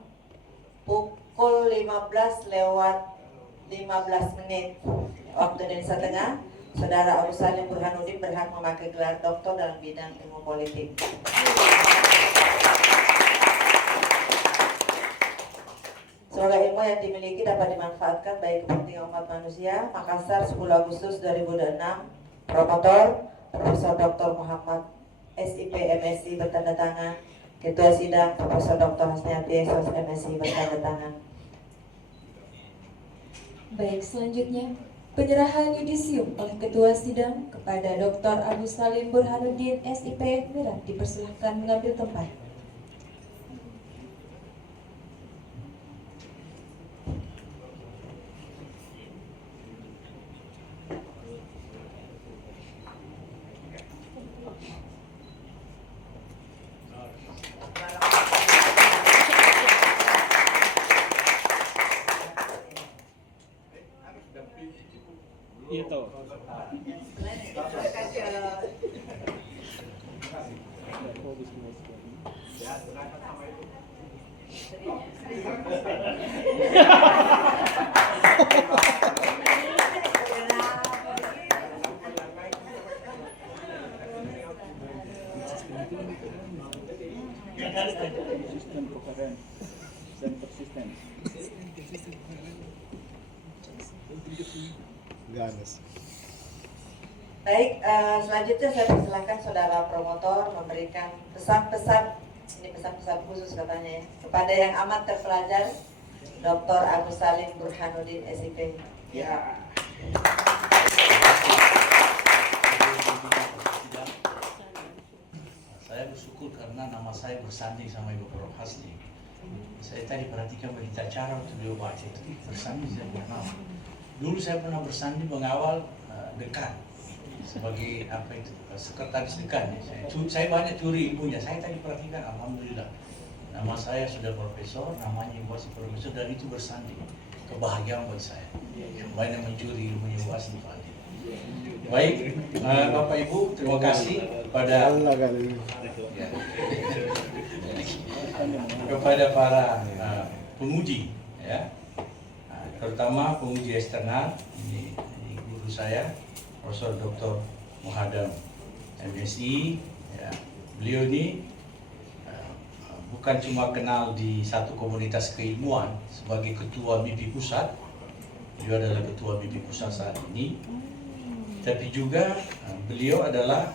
pukul 15:15 waktu Indonesia Tengah, Saudara Agus Salim Burhanuddin berhak memakai gelar doktor dalam bidang ilmu politik. Semoga ilmu yang dimiliki dapat dimanfaatkan bagi kepentingan umat manusia. Makassar 10 Agustus 2006 Promotor Profesor Dr. Muhammad SIP MSI bertanda tangan. Ketua Sidang Profesor Dr. Hasniati SOS MSI bertanda tangan. Baik, selanjutnya penyerahan yudisium oleh Ketua Sidang kepada Dr. Agus Salim Burhanuddin SIP Mirat dipersilahkan mengambil tempat. Iya toh. Konsisten, koheren, dan persisten. Ganas. Baik, selanjutnya saya persilakan saudara promotor memberikan pesan-pesan, ini pesan-pesan khusus katanya ya, kepada yang amat terpelajar Dr. Agus Salim Burhanuddin SIP. Ya. Saya bersyukur karena nama saya bersanding sama Ibu Prof Hasni. Saya tadi perhatikan berita acara waktu beliau baca itu bersanding saya pernah. Dulu saya pernah bersanding mengawal dekan sebagai apa itu sekretaris dekan. Saya banyak curi ilmunya. Saya tadi perhatikan, alhamdulillah. Nama saya sudah profesor, namanya masih profesor, dan itu bersanding. Kebahagiaan buat saya. Banyak mencuri ilmunya Wasni Pak. Baik, Bapak Ibu, terima kasih kepada para penguji, ya, terutama penguji eksternal. Ini guru saya, Profesor Dr. Muhadam MSI. Ya. Beliau ini bukan cuma kenal di satu komunitas keilmuan sebagai ketua MIPI Pusat, beliau adalah ketua MIPI Pusat saat ini, tapi juga beliau adalah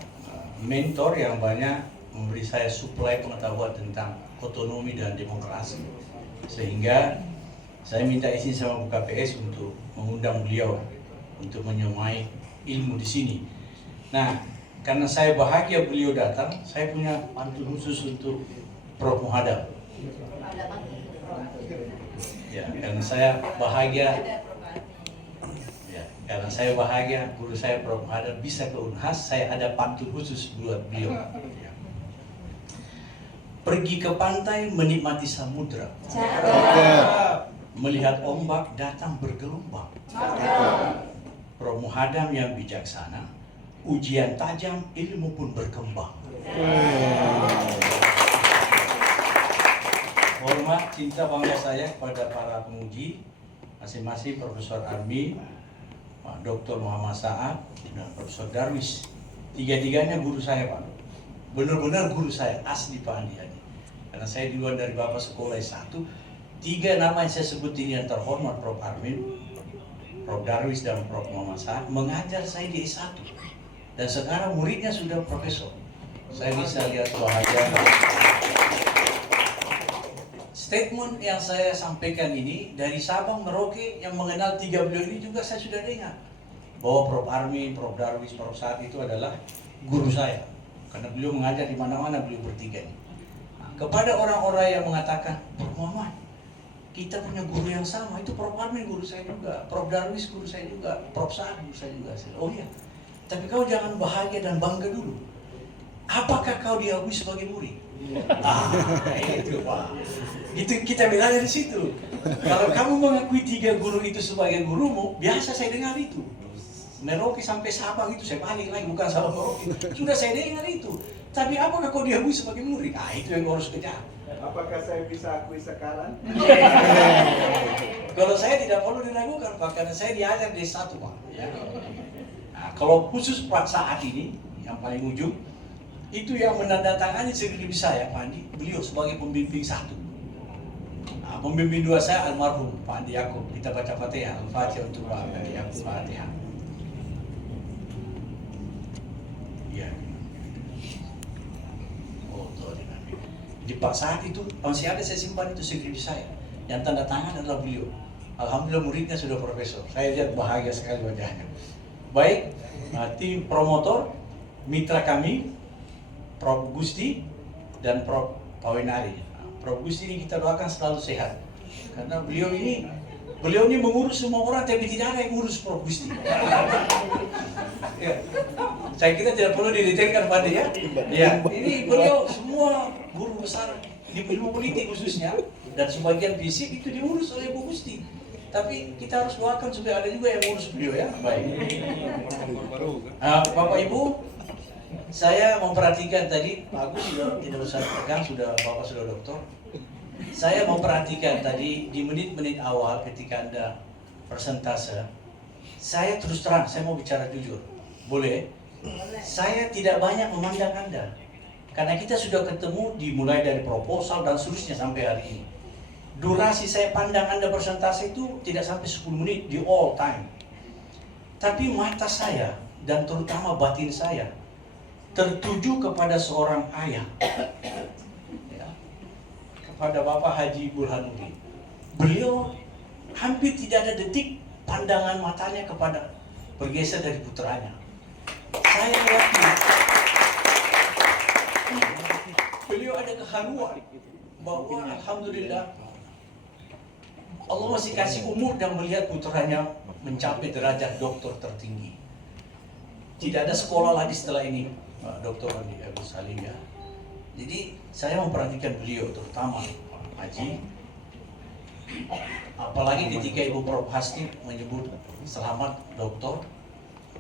mentor yang banyak memberi saya suplai pengetahuan tentang otonomi dan demokrasi, sehingga saya minta izin sama BKPS untuk mengundang beliau untuk menyemai ilmu di sini. Nah, karena saya bahagia beliau datang, saya punya pantun khusus untuk Prof. Muhadam. Ya, karena saya bahagia. Ya, karena saya bahagia guru saya Prof. Muhadam bisa ke Unhas, saya ada pantun khusus buat beliau. Ya. Pergi ke pantai menikmati samudra. Melihat ombak datang bergelombang. Prof. Muhadam yang bijaksana, ujian tajam, ilmu pun berkembang. Hormat, cinta, bangga saya kepada para penguji, masing-masing Profesor Armi, Pak Dr. Muhammad Sa'ad, dan Profesor Darwis. Tiga-tiganya guru saya, Pak. Benar-benar guru saya, asli Pak Andi. Karena saya duluan dari Bapak Sekolah S1, tiga nama yang saya sebut ini yang terhormat, Prof. Armin, Prof. Darwis, dan Prof. Muhammad Sa'ad, mengajar saya di S1. Dan sekarang muridnya sudah profesor. Saya bisa lihat bahagia. Statement yang saya sampaikan ini dari Sabang Merauke yang mengenal tiga beliau ini juga saya sudah dengar bahwa Prof. Armin, Prof. Darwis, Prof. Sa'ad itu adalah guru saya karena beliau mengajar di mana-mana beliau bertiga ini. Nah, kepada orang-orang yang mengatakan, Prof. Muhammad, kita punya guru yang sama, itu Prof. Armin guru saya juga, Prof. Darwis guru saya juga, Prof. Sa'ad guru saya juga. Oh iya, tapi kau jangan bahagia dan bangga dulu. Apakah kau diakui sebagai murid? Itu Pak. Itu kita bilang dari situ. Kalau kamu mengakui tiga guru itu sebagai gurumu, biasa saya dengar itu. Merauke sampai Sabang itu saya balik lagi, bukan Sabang Merauke. Sudah saya dengar itu. Tapi apakah kau diakui sebagai murid? Itu yang harus kejar. Apakah saya bisa akui sekarang? Kalau saya tidak perlu diragukan Pak, karena saya diajar di satu Pak. Ya. Nah, kalau khusus Pak saat ini, yang paling ujung, itu yang menandatangani skripsi saya, Pak Andi, beliau sebagai pembimbing satu. Nah, pembimbing dua saya almarhum Pak Andi Yakub. Kita baca Fatihah, Al-Fatihah untuk Pak Andi Yakub, Fatihah. Iya. Oh, tuh. Di Pak saat itu masih ada saya simpan itu skripsi saya. Yang tanda tangan adalah beliau. Alhamdulillah muridnya sudah profesor. Saya lihat bahagia sekali wajahnya. Baik, tim promotor, mitra kami, Prof. Gusti dan Prof. Pawenari. Prof. Gusti ini kita doakan selalu sehat. Karena beliau ini mengurus semua orang, tapi tidak ada yang ngurus Prof. Gusti. Ya. Saya kira tidak perlu didetailkan pada ya. Ya, ini beliau semua guru besar di ilmu politik khususnya dan sebagian fisik itu diurus oleh Bu Gusti. Tapi kita harus doakan supaya ada juga yang ngurus beliau ya. Baik. Bapak Ibu, saya memperhatikan tadi, Pak Agus sudah tidak usah tegang, Bapak sudah doktor. Saya memperhatikan tadi di menit-menit awal ketika Anda persentase, saya terus terang, saya mau bicara jujur. Boleh? Saya tidak banyak memandang Anda. Karena kita sudah ketemu dimulai dari proposal dan seterusnya sampai hari ini. Durasi saya pandang Anda persentase itu tidak sampai 10 menit di all time. Tapi mata saya dan terutama batin saya tertuju kepada seorang ayah, ya, kepada Bapak Haji Burhanuddin. Beliau hampir tidak ada detik pandangan matanya kepada bergeser dari putranya. Saya yakin beliau ada keharuan bahwa alhamdulillah Allah masih kasih umur dan melihat putranya mencapai derajat doktor tertinggi. Tidak ada sekolah lagi setelah ini, Dr. Andi Agus Salim ya. Jadi saya memperhatikan beliau, terutama Pak Haji. Apalagi ketika Ibu Prof Hasti menyebut selamat doktor,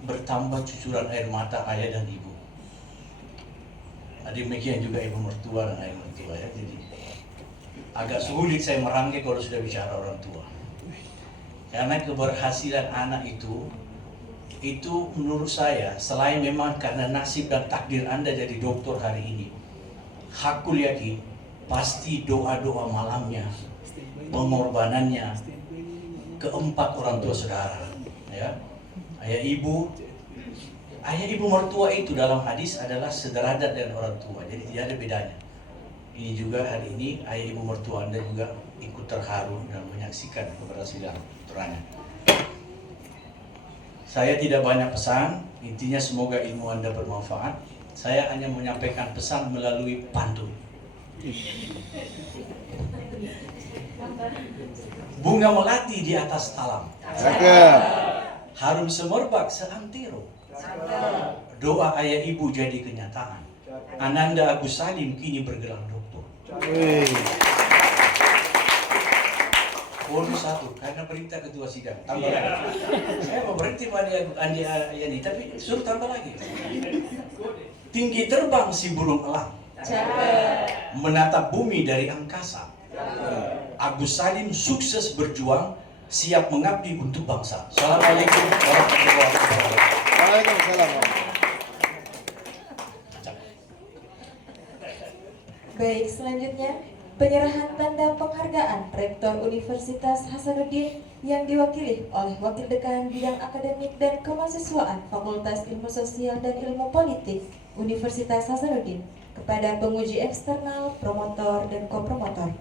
bertambah cucuran air mata ayah dan ibu. Demikian juga ibu mertua dan ayah mertua ya. Jadi agak sulit saya merangkai kalau sudah bicara orang tua. Karena keberhasilan anak itu menurut saya selain memang karena nasib dan takdir Anda jadi dokter hari ini, hakul yakin pasti doa-doa malamnya, pengorbanannya keempat orang tua saudara ya. Ayah ibu mertua itu dalam hadis adalah sederajat dengan orang tua, jadi tidak ada bedanya. Ini juga hari ini ayah ibu mertua Anda juga ikut terharu dan menyaksikan keberhasilan putranya. Saya tidak banyak pesan, intinya semoga ilmu Anda bermanfaat. Saya hanya menyampaikan pesan melalui pantun. Bunga melati di atas talam, harum semerbak seantero. Doa ayah ibu jadi kenyataan. Ananda Agus Salim kini bergelar doktor. Bonus 1 karena perintah ketua sidang. Tambah lagi. Saya mau berhenti pada Andi Yani, tapi suruh tambah lagi. Tinggi terbang si burung elang, menatap bumi dari angkasa. Agus Salim sukses berjuang, siap mengabdi untuk bangsa. Assalamualaikum warahmatullahi wabarakatuh. Waalaikumsalam. Baik, selanjutnya penyerahan tanda penghargaan Rektor Universitas Hasanuddin yang diwakili oleh Wakil Dekan Bidang Akademik dan Kemahasiswaan Fakultas Ilmu Sosial dan Ilmu Politik Universitas Hasanuddin kepada penguji eksternal, promotor, dan kopromotor.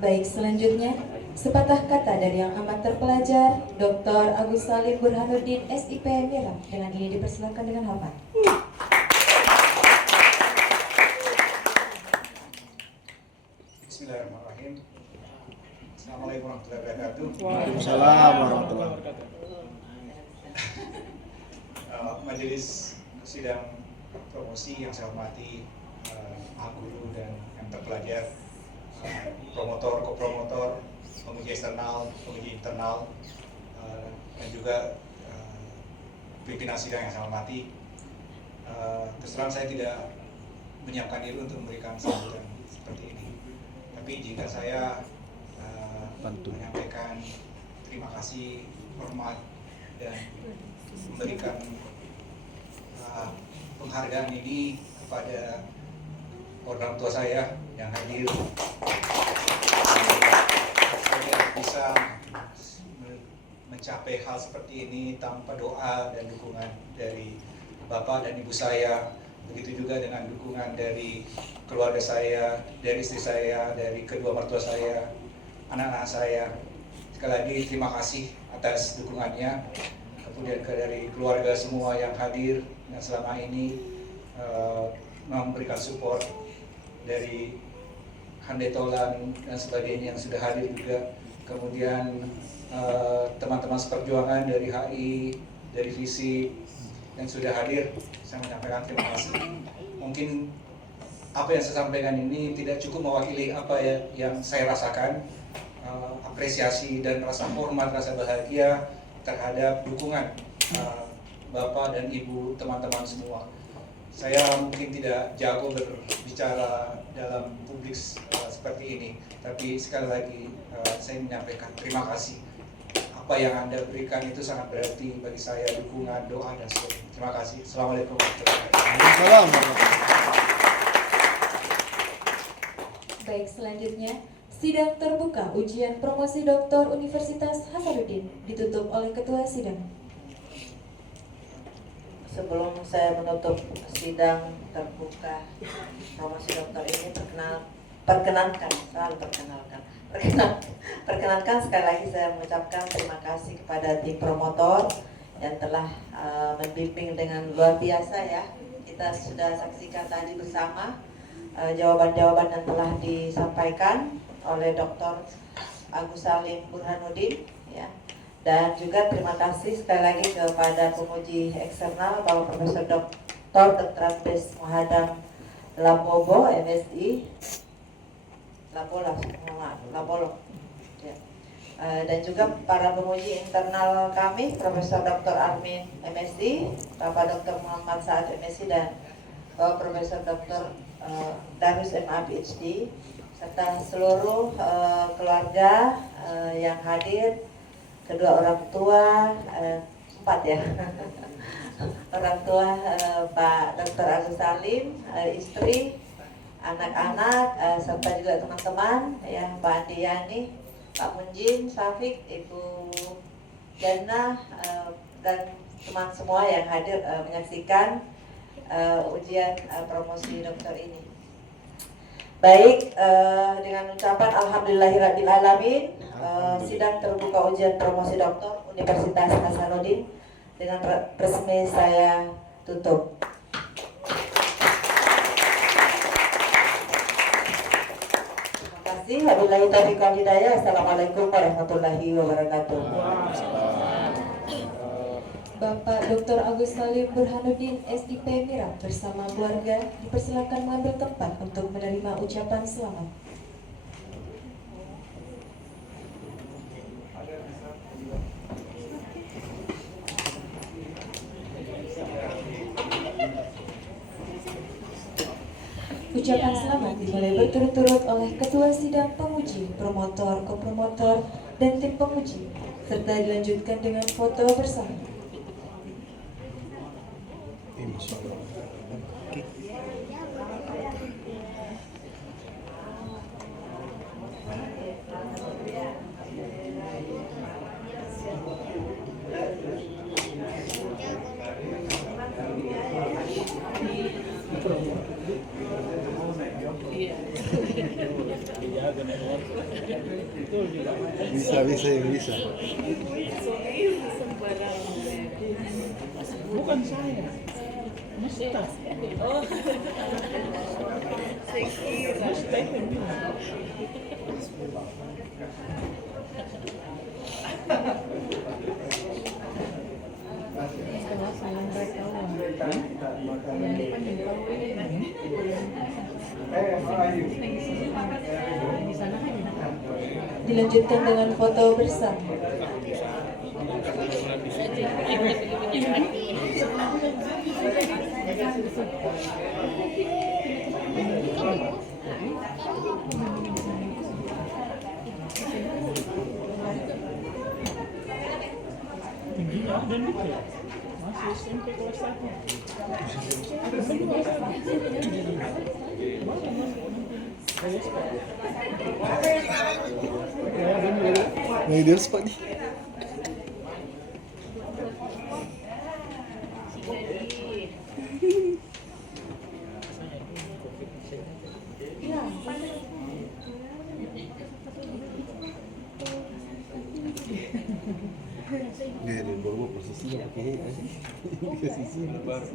Baik, selanjutnya sepatah kata dari yang amat terpelajar Dr. Agus Salim Burhanuddin SIP Mira. Dengan ini dipersilakan dengan hormat. Bismillahirrahmanirrahim. Assalamualaikum warahmatullahi wabarakatuh. Waalaikumsalam warahmatullahi wabarakatuh. Majelis sidang promosi yang saya hormati, Maha Guru dan yang terpelajar, promotor, kopromotor, penguji eksternal, penguji internal, dan juga pimpinan sidang yang saya hormati. Terus terang saya tidak menyiapkan diri untuk memberikan sambutan seperti ini. Tapi jika saya menyampaikan terima kasih, hormat, dan memberikan penghargaan ini kepada orang tua saya yang hadir, saya bisa mencapai hal seperti ini tanpa doa dan dukungan dari Bapak dan Ibu saya, begitu juga dengan dukungan dari keluarga saya, dari istri saya, dari kedua mertua saya, anak-anak saya. Sekali lagi terima kasih atas dukungannya. Kemudian dari keluarga semua yang hadir yang selama ini memberikan support dari Handai Tolan dan sebagainya yang sudah hadir juga, kemudian teman-teman seperjuangan dari HI, dari FISIP yang sudah hadir, saya menyampaikan terima kasih. Mungkin apa yang saya sampaikan ini tidak cukup mewakili apa yang saya rasakan, apresiasi dan rasa hormat, rasa bahagia terhadap dukungan Bapak dan Ibu, teman-teman semua. Saya mungkin tidak jago berbicara dalam publik seperti ini, tapi sekali lagi saya menyampaikan terima kasih. Apa yang Anda berikan itu sangat berarti bagi saya, dukungan, doa, dan sebagainya. Terima kasih. Assalamualaikum warahmatullahi wabarakatuh. Baik, selanjutnya sidang terbuka ujian promosi doktor Universitas Hasanuddin ditutup oleh ketua sidang. Sebelum saya menutup sidang terbuka promosi dokter ini, perkenankan sekali lagi saya mengucapkan terima kasih kepada tim promotor yang telah membimbing dengan luar biasa ya. Kita sudah saksikan tadi bersama jawaban-jawaban yang telah disampaikan oleh Dr. Agus Salim Burhanuddin ya. Dan juga terima kasih sekali lagi kepada penguji eksternal Bapak Profesor Dr. Andes Muhadam Labobo, MSI Labolo ya. Dan juga para penguji internal kami, Profesor Dr. Armin, MSI, Bapak Dr. Muhammad Saad, MSI, dan Bapak Profesor Dr. Darus MA, PhD, serta seluruh keluarga yang hadir, kedua orang tua, 4 ya, orang tua Pak Dr. Agus Salim, istri, anak-anak, serta juga teman-teman ya, Pak Andi Yani, Pak Munjin, Safik, Ibu Jana, dan teman semua yang hadir menyaksikan ujian promosi dokter ini. Baik, dengan ucapan alhamdulillahirrabbilalamin, sidang terbuka ujian promosi doktor Universitas Hasanuddin dengan resmi saya tutup. Terima kasih. Wabillahi taufiq wal hidayah. Assalamualaikum warahmatullahi wabarakatuh. Bapak Dr. Agus Salim Burhanuddin, SIP Mira bersama keluarga dipersilakan mengambil tempat untuk menerima ucapan selamat. Ucapan selamat dimulai berturut-turut oleh Ketua Sidang Penguji, Promotor, Kopromotor, dan tim penguji, serta dilanjutkan dengan foto bersama. Bisa. Bukan saya. Mustah. Oh, saya kira. Mustah yang bilang. Dilanjutkan dengan foto bersama. Tingginya dan gitu ya. Masih SMP kelas 1. Nah, dia spot nih. Dia bawa posisinya pakai dikasih sini baru.